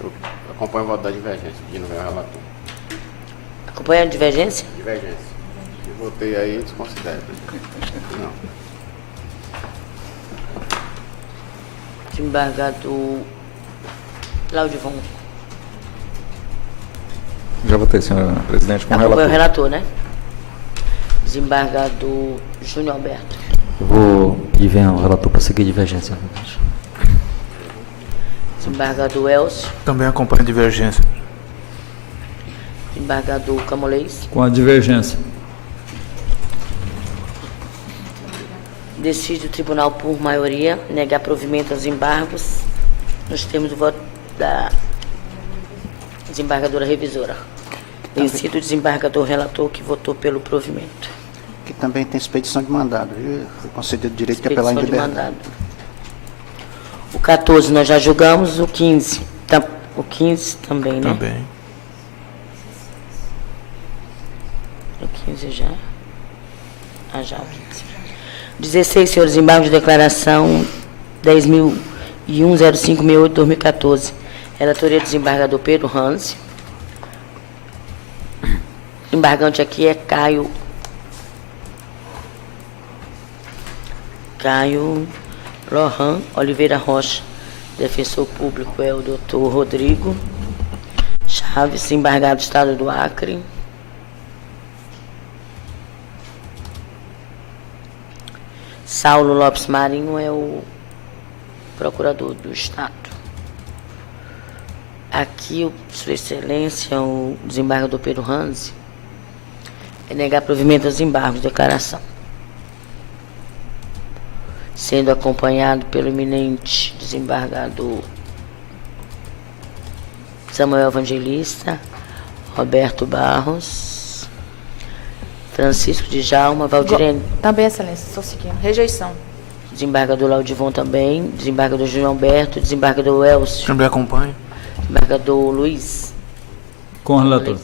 Eu acompanho o voto da divergência, pedindo venha ao relator. Acompanha a divergência? Divergência. Eu votei aí, desconsidero. Não. Desembargador Laudivon. Já votei, senhora presidente, com o Acompanha o relator. relator, né? Desembargador Júnior Alberto. Eu vou pedir venha ao relator para seguir a divergência. Desembargador Elcio. Também acompanho a divergência. Desembargador Camolês. Com a divergência. Decide o tribunal por maioria negar provimento aos embargos nos termos do voto da desembargadora revisora. Vencido o desembargador relator que votou pelo provimento. Que também tem expedição de mandado, viu? Foi concedido o direito de apelar em Expedição de liberdade. mandado. O 14 nós já julgamos, o 15. O 15 também, né? Também. O 15 já. Já o 15. 16, senhores, embargos de declaração 10.001.0568/2014. Relatoria do desembargador Pedro Hans. Embargante aqui é Caio Lohan Oliveira Rocha. Defensor público é o doutor Rodrigo Chaves, embargado do Estado do Acre. Saulo Lopes Marinho é o procurador do Estado. Aqui, Sua Excelência, o desembargador Pedro Hans, é negar provimento aos embargos de declaração, sendo acompanhado pelo eminente desembargador Samuel Evangelista, Roberto Barros, Francisco Djalma, Valdirene. Também, excelência, estou seguindo. Rejeição. Desembargador Laudivon também, desembargador Júnior Alberto, desembargador Elcio, Também acompanho. desembargador Luiz. Com o relator.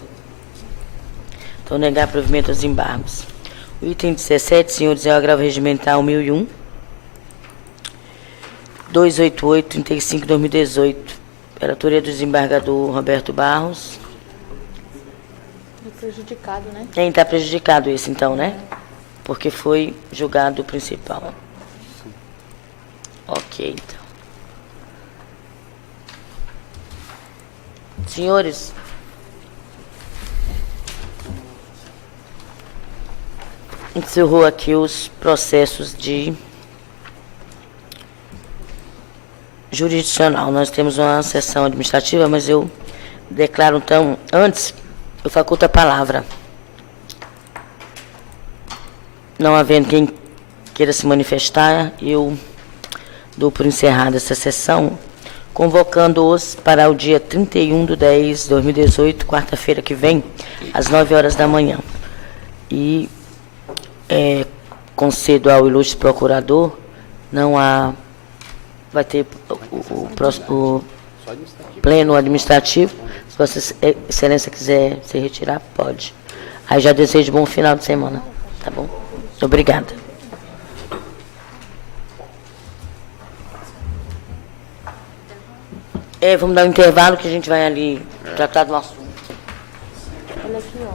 Então, negar provimento aos embargos. O item 17, senhores, é o agravo regimental 1001, 288-35-2018. Relatoria do desembargador Roberto Barros. Prejudicado, né? Está prejudicado esse, então, né? Porque foi julgado o principal. Ok, então. Senhores, encerrou aqui os processos de jurisdicional. Nós temos uma sessão administrativa, mas eu declaro, então, antes, eu faculto a palavra. Não havendo quem queira se manifestar, eu dou por encerrada essa sessão, convocando-os para o dia 31/10/2018, quarta-feira que vem, às 9 horas da manhã. E concedo ao ilustre procurador, não há, vai ter o pleno administrativo. Se Vossa Excelência quiser se retirar, pode. Aí já desejo bom final de semana, tá bom? Obrigada. Vamos dar um intervalo que a gente vai ali tratar do assunto. Olha aqui, ó.